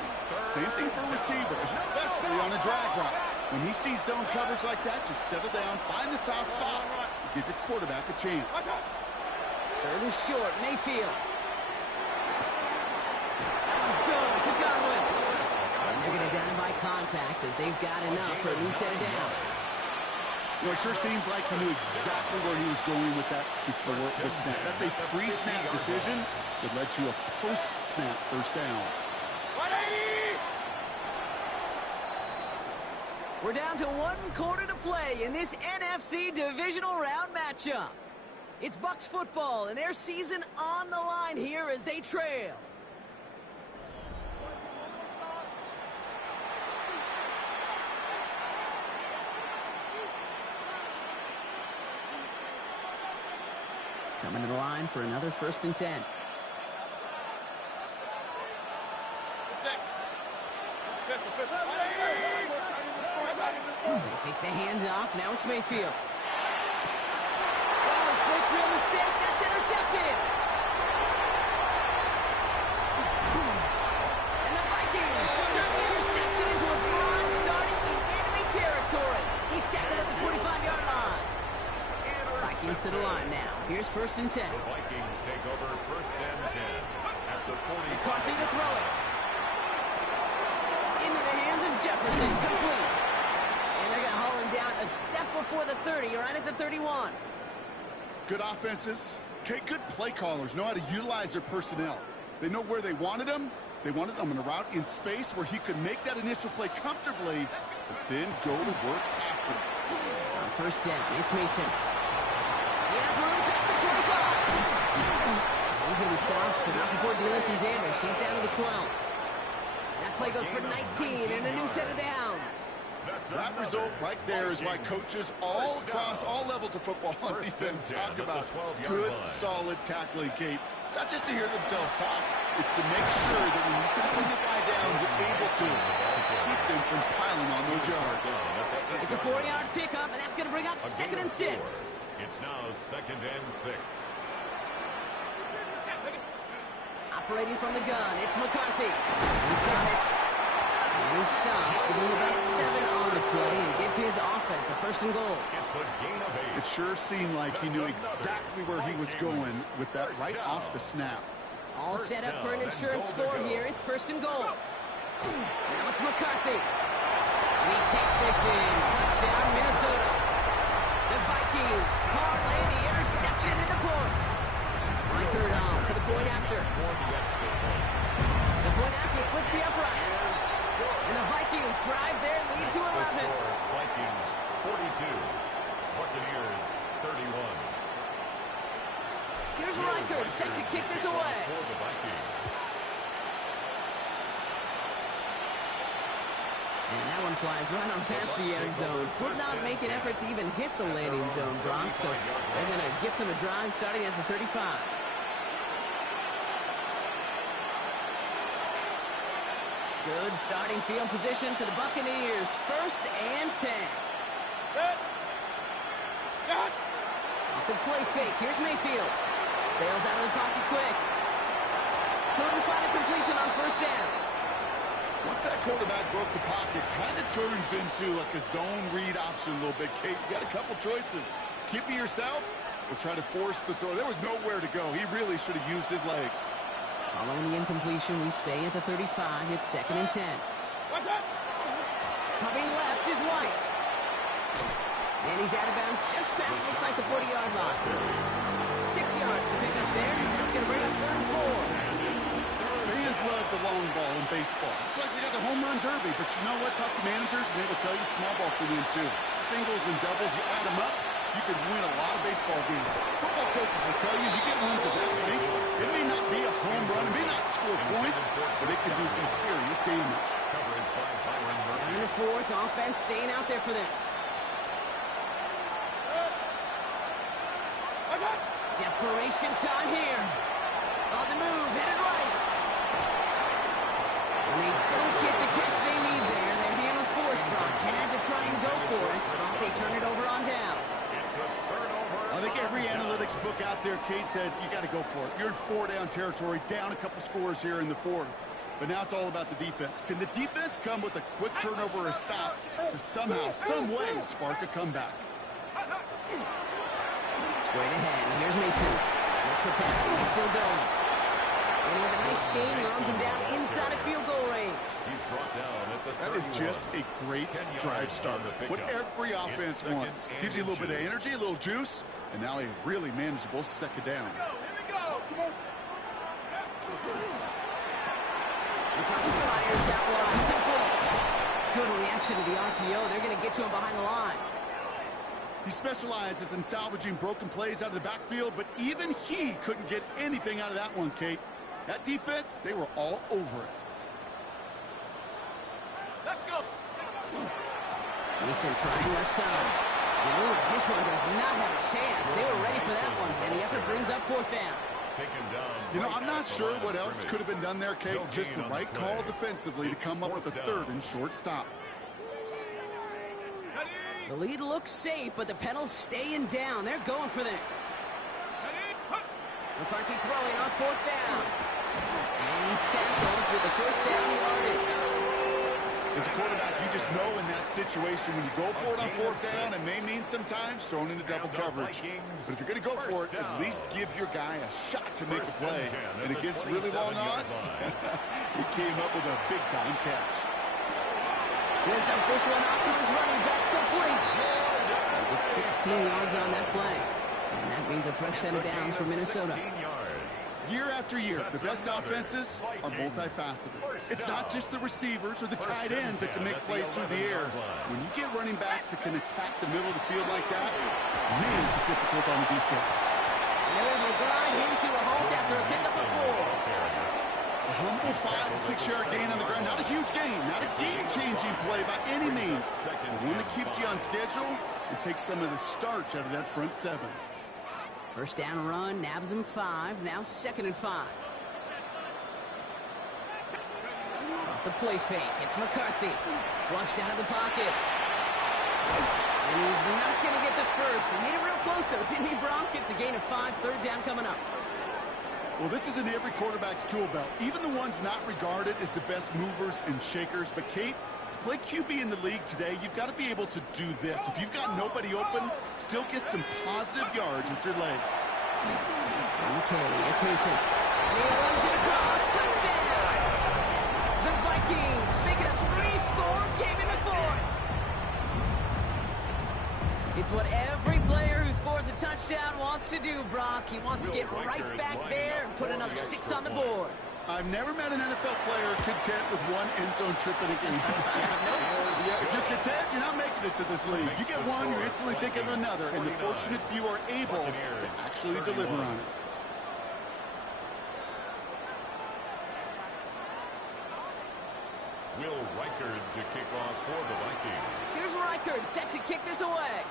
Same thing for a receiver, especially on a drag route. When he sees zone coverage like that, just settle down, find the soft spot, and give your quarterback a chance. Third and short, Mayfield. That one's good to Godwin. And they're going to down him by contact as they've got enough for a new set of downs. You know, it sure seems like he knew exactly where he was going with that before the snap. That's a pre-snap decision that led to a post-snap first down. We're down to 1 quarter to play in this NFC divisional round matchup. It's Bucs football and their season on the line here as they trail. Coming to the line for another 1st and 10. They take the hands off. Now it's Mayfield. That was first real mistake. That's intercepted. And the Vikings turn the interception into a drive starting in enemy territory. He's tackled at the 45-yard line. Vikings to the line now. Here's 1st and 10. The Vikings take over 1st and 10 at the 45. McCarthy to throw it. Into the hands of Jefferson. Complete. And they're going to haul him down a step before the 30, right at the 31. Good offenses. Okay, good play callers know how to utilize their personnel. They know where they wanted him. They wanted him on a route in space where he could make that initial play comfortably, but then go to work after it. On 1st down, it's Mason. He has room past the 25. He's going to be stopped, but not before dealing some damage. He's down to the 12. That play goes for 19 and a new set of downs. That result right there is why coaches all across all levels of football and defense talk about good, solid tackling, Kate. It's not just to hear themselves talk. It's to make sure that when you can bring a guy down, you're able to keep them from piling on those yards. It's a 4-yard pickup, and that's going to bring up 2nd and 6. It's now 2nd and 6. Operating from the gun, it's McCarthy. He's got it. And he stops, giving him about 7 on the play and give his offense a 1st and goal. It's a gain of 8. It sure seemed like he knew exactly where he was going with that right off the snap. All set up for an insurance score here. It's 1st and goal. Now it's McCarthy. And he takes this in. Touchdown, Minnesota. The Vikings parlay the interception into points. Reichert on for the point after. The point after splits the uprights. And the Vikings drive their lead to 11. Vikings 42. Buccaneers 31. Here's Reichert set to kick this away. For the Vikings. And that one flies right on past the end zone. Did not make an effort to even hit the landing zone, Brock. So they're going to gift him a drive starting at the 35. Good starting field position for the Buccaneers. 1st and 10. Off the play fake. Here's Mayfield. Bails out of the pocket quick. Couldn't find a completion on 1st down. Once that quarterback broke the pocket, kind of turns into like a zone read option a little bit, Kate. You got a couple choices. Keep it yourself or try to force the throw. There was nowhere to go. He really should have used his legs. Following the incompletion, we stay at the 35. It's 2nd and 10. Coming left is White. And he's out of bounds just past, looks like the 40-yard line. 6 yards to pick up there. That's going to bring up 3rd and 4. Fans love the long ball in baseball. It's like they got the home run derby, but you know what? Talk to managers, and they will tell you small ball can win too. Singles and doubles, you add them up, you can win a lot of baseball games. Football coaches will tell you, you get runs of that length. It may not be a home run, it may not score points, but it can do some serious damage. And in the 4th, offense staying out there for this. Desperation time here. On the move, headed right. And they don't get the catch they need there. Their hand was forced. push, Brock. Had to try and go for it, but they turn it over on downs. It's a turnover. I think every analytics book out there, Kate, said you got to go for it. You're in 4-down territory, down a couple scores here in the fourth. But now it's all about the defense. Can the defense come with a quick turnover or a stop to somehow, some way, spark a comeback? Straight ahead. Here's Mason. Makes a tackle. He's still going. And with a nice game, runs him down inside a field goal range. He's brought down at the 31. That is just a great drive starter. What every offense wants. Gives you a little bit of energy, a little juice, and now a really manageable second down. McCarthy fires that one. Complete. Good reaction to the RPO. They're going to get to him behind the line. He specializes in salvaging broken plays out of the backfield, but even he couldn't get anything out of that one, Kate. That defense, they were all over it. Let's go. Mason trying left side. Ooh, this one does not have a chance. They were ready for that one, and the effort brings up fourth down. Taken down. You know, I'm not sure what else could have been done there, Kate. Just the right call defensively to come up with a third and short stop. The lead looks safe, but the Penals staying down. They're going for this. McCarthy throwing on fourth down. And he's tackled with the first down yardage. As a quarterback, you just know in that situation when you go for it on fourth down, it may mean sometimes thrown into double coverage. But if you're going to go for it, at least give your guy a shot to make a play. And against really long odds, he came up with a big-time catch. He'll dump this one off to his running back, complete. It's 16 yards on that play. And that means a fresh set of downs for Minnesota. Year after year, the best offenses are multifaceted. It's not just the receivers or the tight ends that can make plays through the air. When you get running backs that can attack the middle of the field like that, man, it's difficult on the defense. Lillard will grind into a halt after a pickup of 4. A humble 5 to 6 yard gain on the ground. Not a huge gain, not a game-changing play by any means. But one that keeps you on schedule and takes some of the starch out of that front seven. First down run, nabs him 5. Now 2nd and 5. Off the play fake, it's McCarthy. Flushed out of the pocket. And he's not going to get the first. He made it real close, though, didn't he, Brock? It's a gain of 5, third down coming up. Well, this is in every quarterback's tool belt. Even the ones not regarded as the best movers and shakers. But, Kate, to play QB in the league today, you've got to be able to do this. If you've got nobody open, still get some positive yards with your legs. Okay, it's Mason. And he runs it across. Touchdown! The Vikings make it a 3-score game in the fourth. It's what every player who scores a touchdown wants to do, Brock. He wants to get right back there and put another 6 on the board. I've never met an NFL player content with one end zone trip in a game. If you're content, you're not making it to this league. You get one, you're instantly thinking of another, and the fortunate few are able to actually deliver on it. Will Reichard to kick off for the Vikings. Here's Reichard set to kick this away.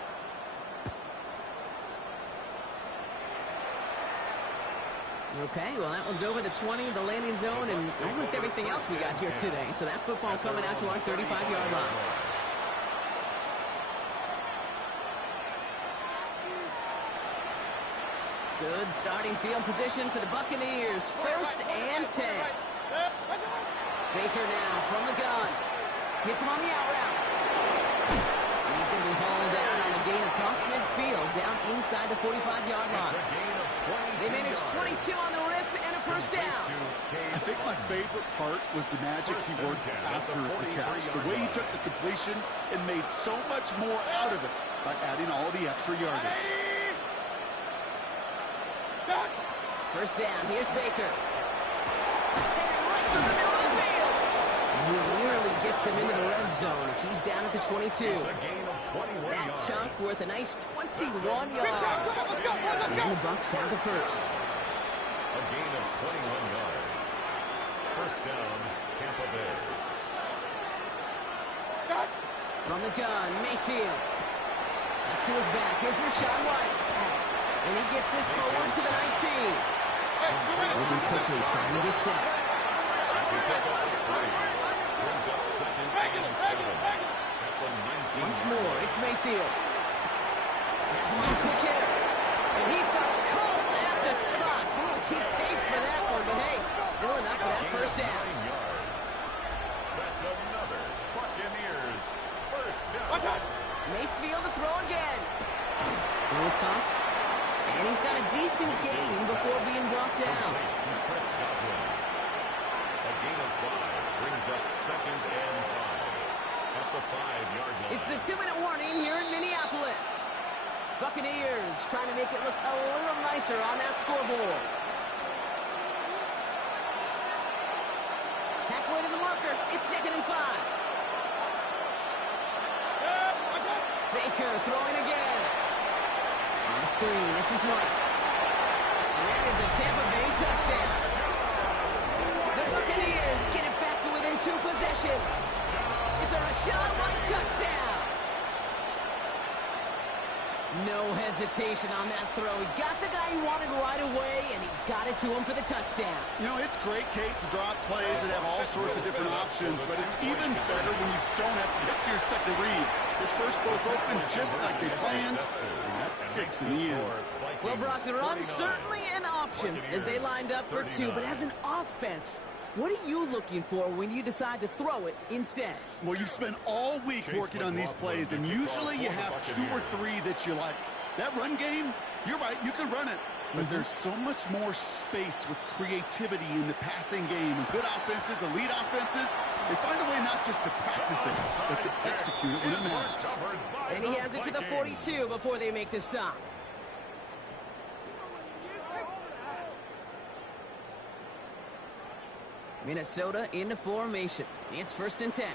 Okay, well, that one's over the 20, the landing zone, and almost everything else we got here today. So that football coming out to our 35-yard line. Good starting field position for the Buccaneers. 1st and 10. Baker now from the gun. Hits him on the out route. And he's going to be hauled down on a gain across midfield, down inside the 45-yard line. They managed 22 on the rip and a first down. I think my favorite part was the magic he worked after the catch. The way he took the completion and made so much more out of it by adding all the extra yardage. First down, here's Baker. And right through the middle of the field. And he nearly gets them into the red zone as he's down at the 22. That chunk worth a nice 21 yards. And the Bucs have the first. A gain of 21 yards. First down, Tampa Bay. From the gun, Mayfield. That's to his back. Here's Rashawn White. And he gets this forward to the 19. Moving quickly, trying to get set. Brings up 2nd and 7. Once more, it's Mayfield. That's a quick hitter. And he stopped cold at the spot. We'll keep paid for that one, but hey, still enough for that first down. That's another Buccaneers first down. Mayfield to throw again. Throw is caught. And he's got a decent gain before being brought down. A gain of 5 brings up 2nd and 5 at the 5-yard line. It's the 2-minute warning here in Minneapolis. Buccaneers trying to make it look a little nicer on that scoreboard. Halfway to the marker. It's 2nd and 5. Baker throwing again. On the screen, this is White. And that is a Tampa Bay touchdown. The Buccaneers get it back to within 2 possessions. It's a Rachaad White touchdown. No hesitation on that throw. He got the guy he wanted right away, and he got it to him for the touchdown. You know, it's great, Kate, to draw plays and have all sorts of different options, but it's even better when you don't have to get to your second read. This first broke open just like they planned, and that's 6 in the end. Well, Brock, the run certainly an option as they lined up for 2, but as an offense, what are you looking for when you decide to throw it instead? Well, you've spent all week working on these plays, and usually you have 2 or 3 that you like. That run game, you're right, you can run it. But there's so much more space with creativity in the passing game. And good offenses, elite offenses, they find a way not just to practice it, but to execute it when it matters. And he has it to the 42 before they make the stop. Minnesota into formation. It's 1st and 10.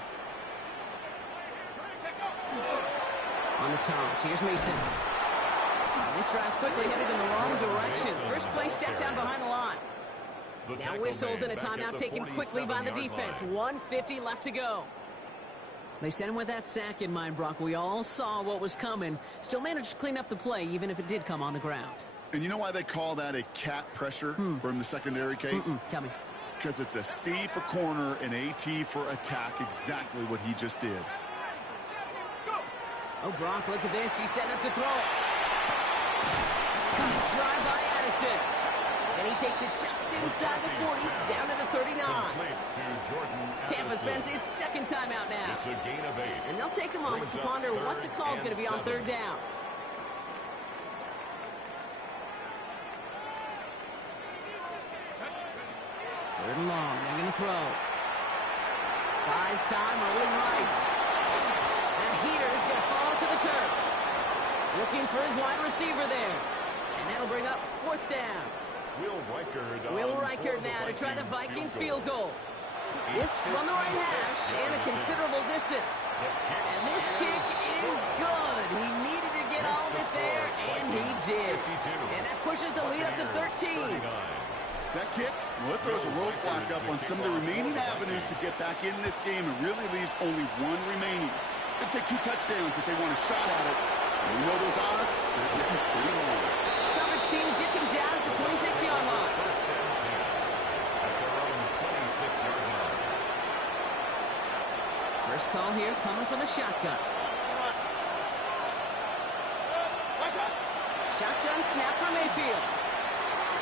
On the toss, here's Mason. This drive's quickly headed in the wrong direction. First play set down behind the line. Now whistles and a timeout taken quickly by the defense. 1:50 left to go. They sent him with that sack in mind, Brock. We all saw what was coming. Still managed to clean up the play, even if it did come on the ground. And you know why they call that a cat pressure from the secondary, Kate? Tell me. Because it's a C for corner and a T for attack, exactly what he just did. Oh, Brock, look at this. He's setting up to throw it. It's tried by Addison. And he takes it just inside the 40, down to the 39. Tampa spends its 2nd timeout now. It's a gain of 8. And they'll take a moment to ponder what the call is going to be on 3rd down. Third and long, they're going to throw. Buys time, rolling right. That heater is going to fall to the turf. Looking for his wide receiver there. And that'll bring up 4th down. Will Reichard now to try the Vikings field goal. This from the right hash and a considerable distance. And this kick is good. He needed to get all of it there, and he did. And that pushes the lead up to 13. That kick, well, it throws a roadblock up on some of the remaining avenues to get back in this game. It really leaves only 1 remaining. It's going to take 2 touchdowns if they want a shot at it. And you know those odds, they're getting pretty low. Coverage team gets him down at the 26-yard line. First and 10 at their own 26-yard line. First call here coming from the shotgun. Shotgun snap for Mayfield.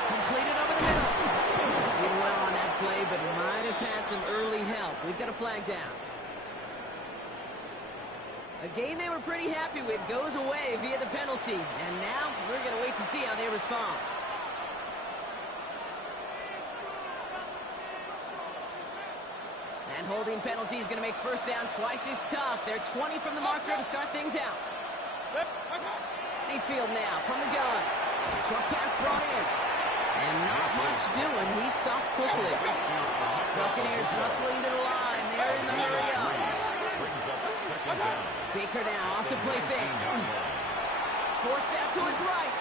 Completed over the middle. Did well on that play, but might have had some early help. We've got a flag down. A game they were pretty happy with goes away via the penalty. And now we're going to wait to see how they respond. And holding penalty is going to make first down twice as tough. They're 20 from the marker to start things out. Mayfield now from the gun. Short pass brought in. And not much doing. He stopped quickly. Buccaneers hustling to the line. They're in the hurry up. Brings up 2nd down. Baker now off the play fake. Forced out to his right.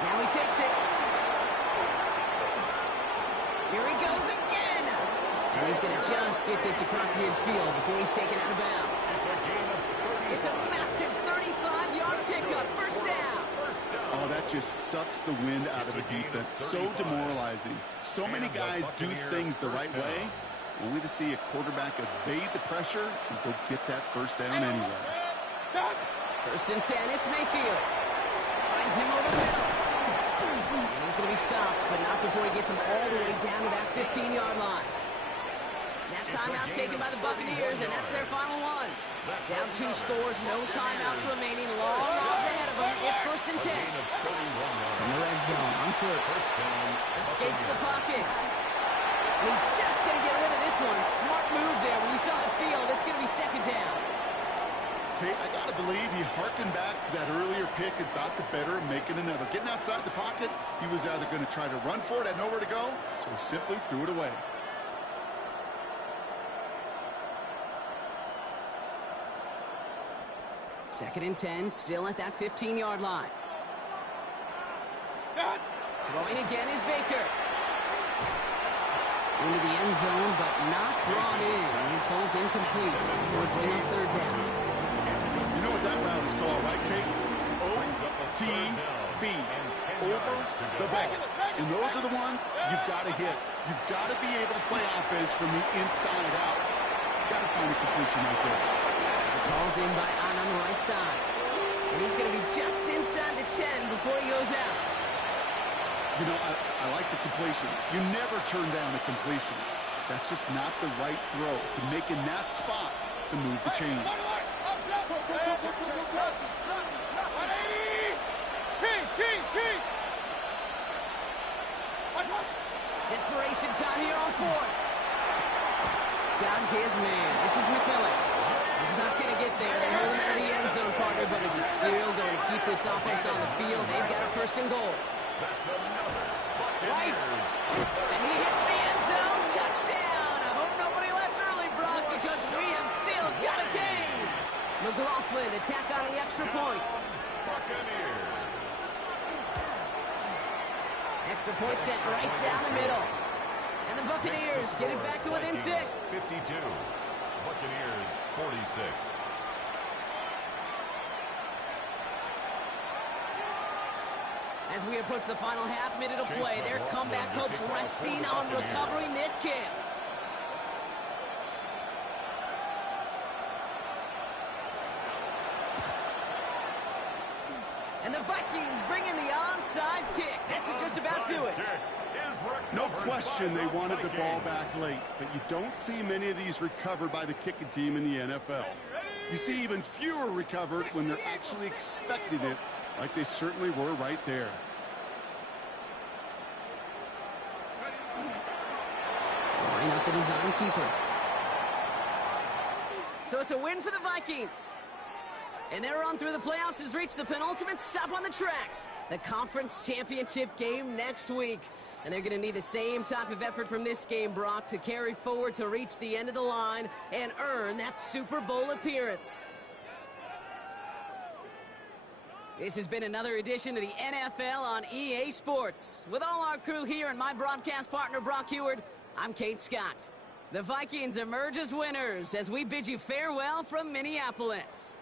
Now he takes it. Here he goes again. And he's going to just get this across midfield before he's taken out of bounds. It's a massive 35-yard pickup. First down. Oh, that just sucks the wind out of the defense. So demoralizing. So many guys do things the right way, only to see a quarterback evade the pressure and go get that first down anyway. First and 10, it's Mayfield. Finds him over the middle. And he's going to be stopped, but not before he gets him all the way down to that 15-yard line. That timeout taken by the Buccaneers, and that's their final one. Down 2 scores, no timeouts remaining, long odds ahead of them. It's first and 10. In the red zone, on first. Escapes the pocket. And he's just going to get rid of this one. Smart move there. When you saw the field, it's going to be second down. Okay, I got to believe he harkened back to that earlier pick and thought the better of making another. Getting outside the pocket, he was either going to try to run for it, had nowhere to go, so he simply threw it away. Second and 10, still at that 15-yard line. Throwing again is Baker. Into the end zone, but not brought in. He falls incomplete. Would bring up third down. You know what that route is called, right, Kate? OTB. Over the ball. And those are the ones you've got to hit. You've got to be able to play offense from the inside out. You've got to find a completion right there. It's hauled in by Ahn on the right side. And he's going to be just inside the 10 before he goes out. You know, I like the completion. You never turn down a completion. That's just not the right throw to make in that spot to move the chains. Desperation time here on fourth. Got his man. This is McMillan. He's not going to get there. They hold him out of the end zone, partner, but it is still going to keep this offense on the field. They've got a first and goal. That's another. Right. And he hits the end zone. Touchdown. I hope nobody left early, Brock, because we have still got a game. McLaughlin attack on the extra point. Buccaneers. Extra point set right down the middle. And the Buccaneers get it back to within 6. 52. Buccaneers 46. As we approach the final half minute of play, their comeback hopes resting on recovering this kick. And the Vikings bring in the onside kick. That should just about do it. No question they wanted the ball back late, but you don't see many of these recovered by the kicking team in the NFL. You see even fewer recovered when they're actually expecting it, like they certainly were right there. Line up the design keeper. So it's a win for the Vikings. And their run through the playoffs has reached the penultimate stop on the tracks. The conference championship game next week. And they're going to need the same type of effort from this game, Brock, to carry forward to reach the end of the line and earn that Super Bowl appearance. This has been another edition of the NFL on EA Sports. With all our crew here and my broadcast partner, Brock Heward, I'm Kate Scott. The Vikings emerge as winners as we bid you farewell from Minneapolis.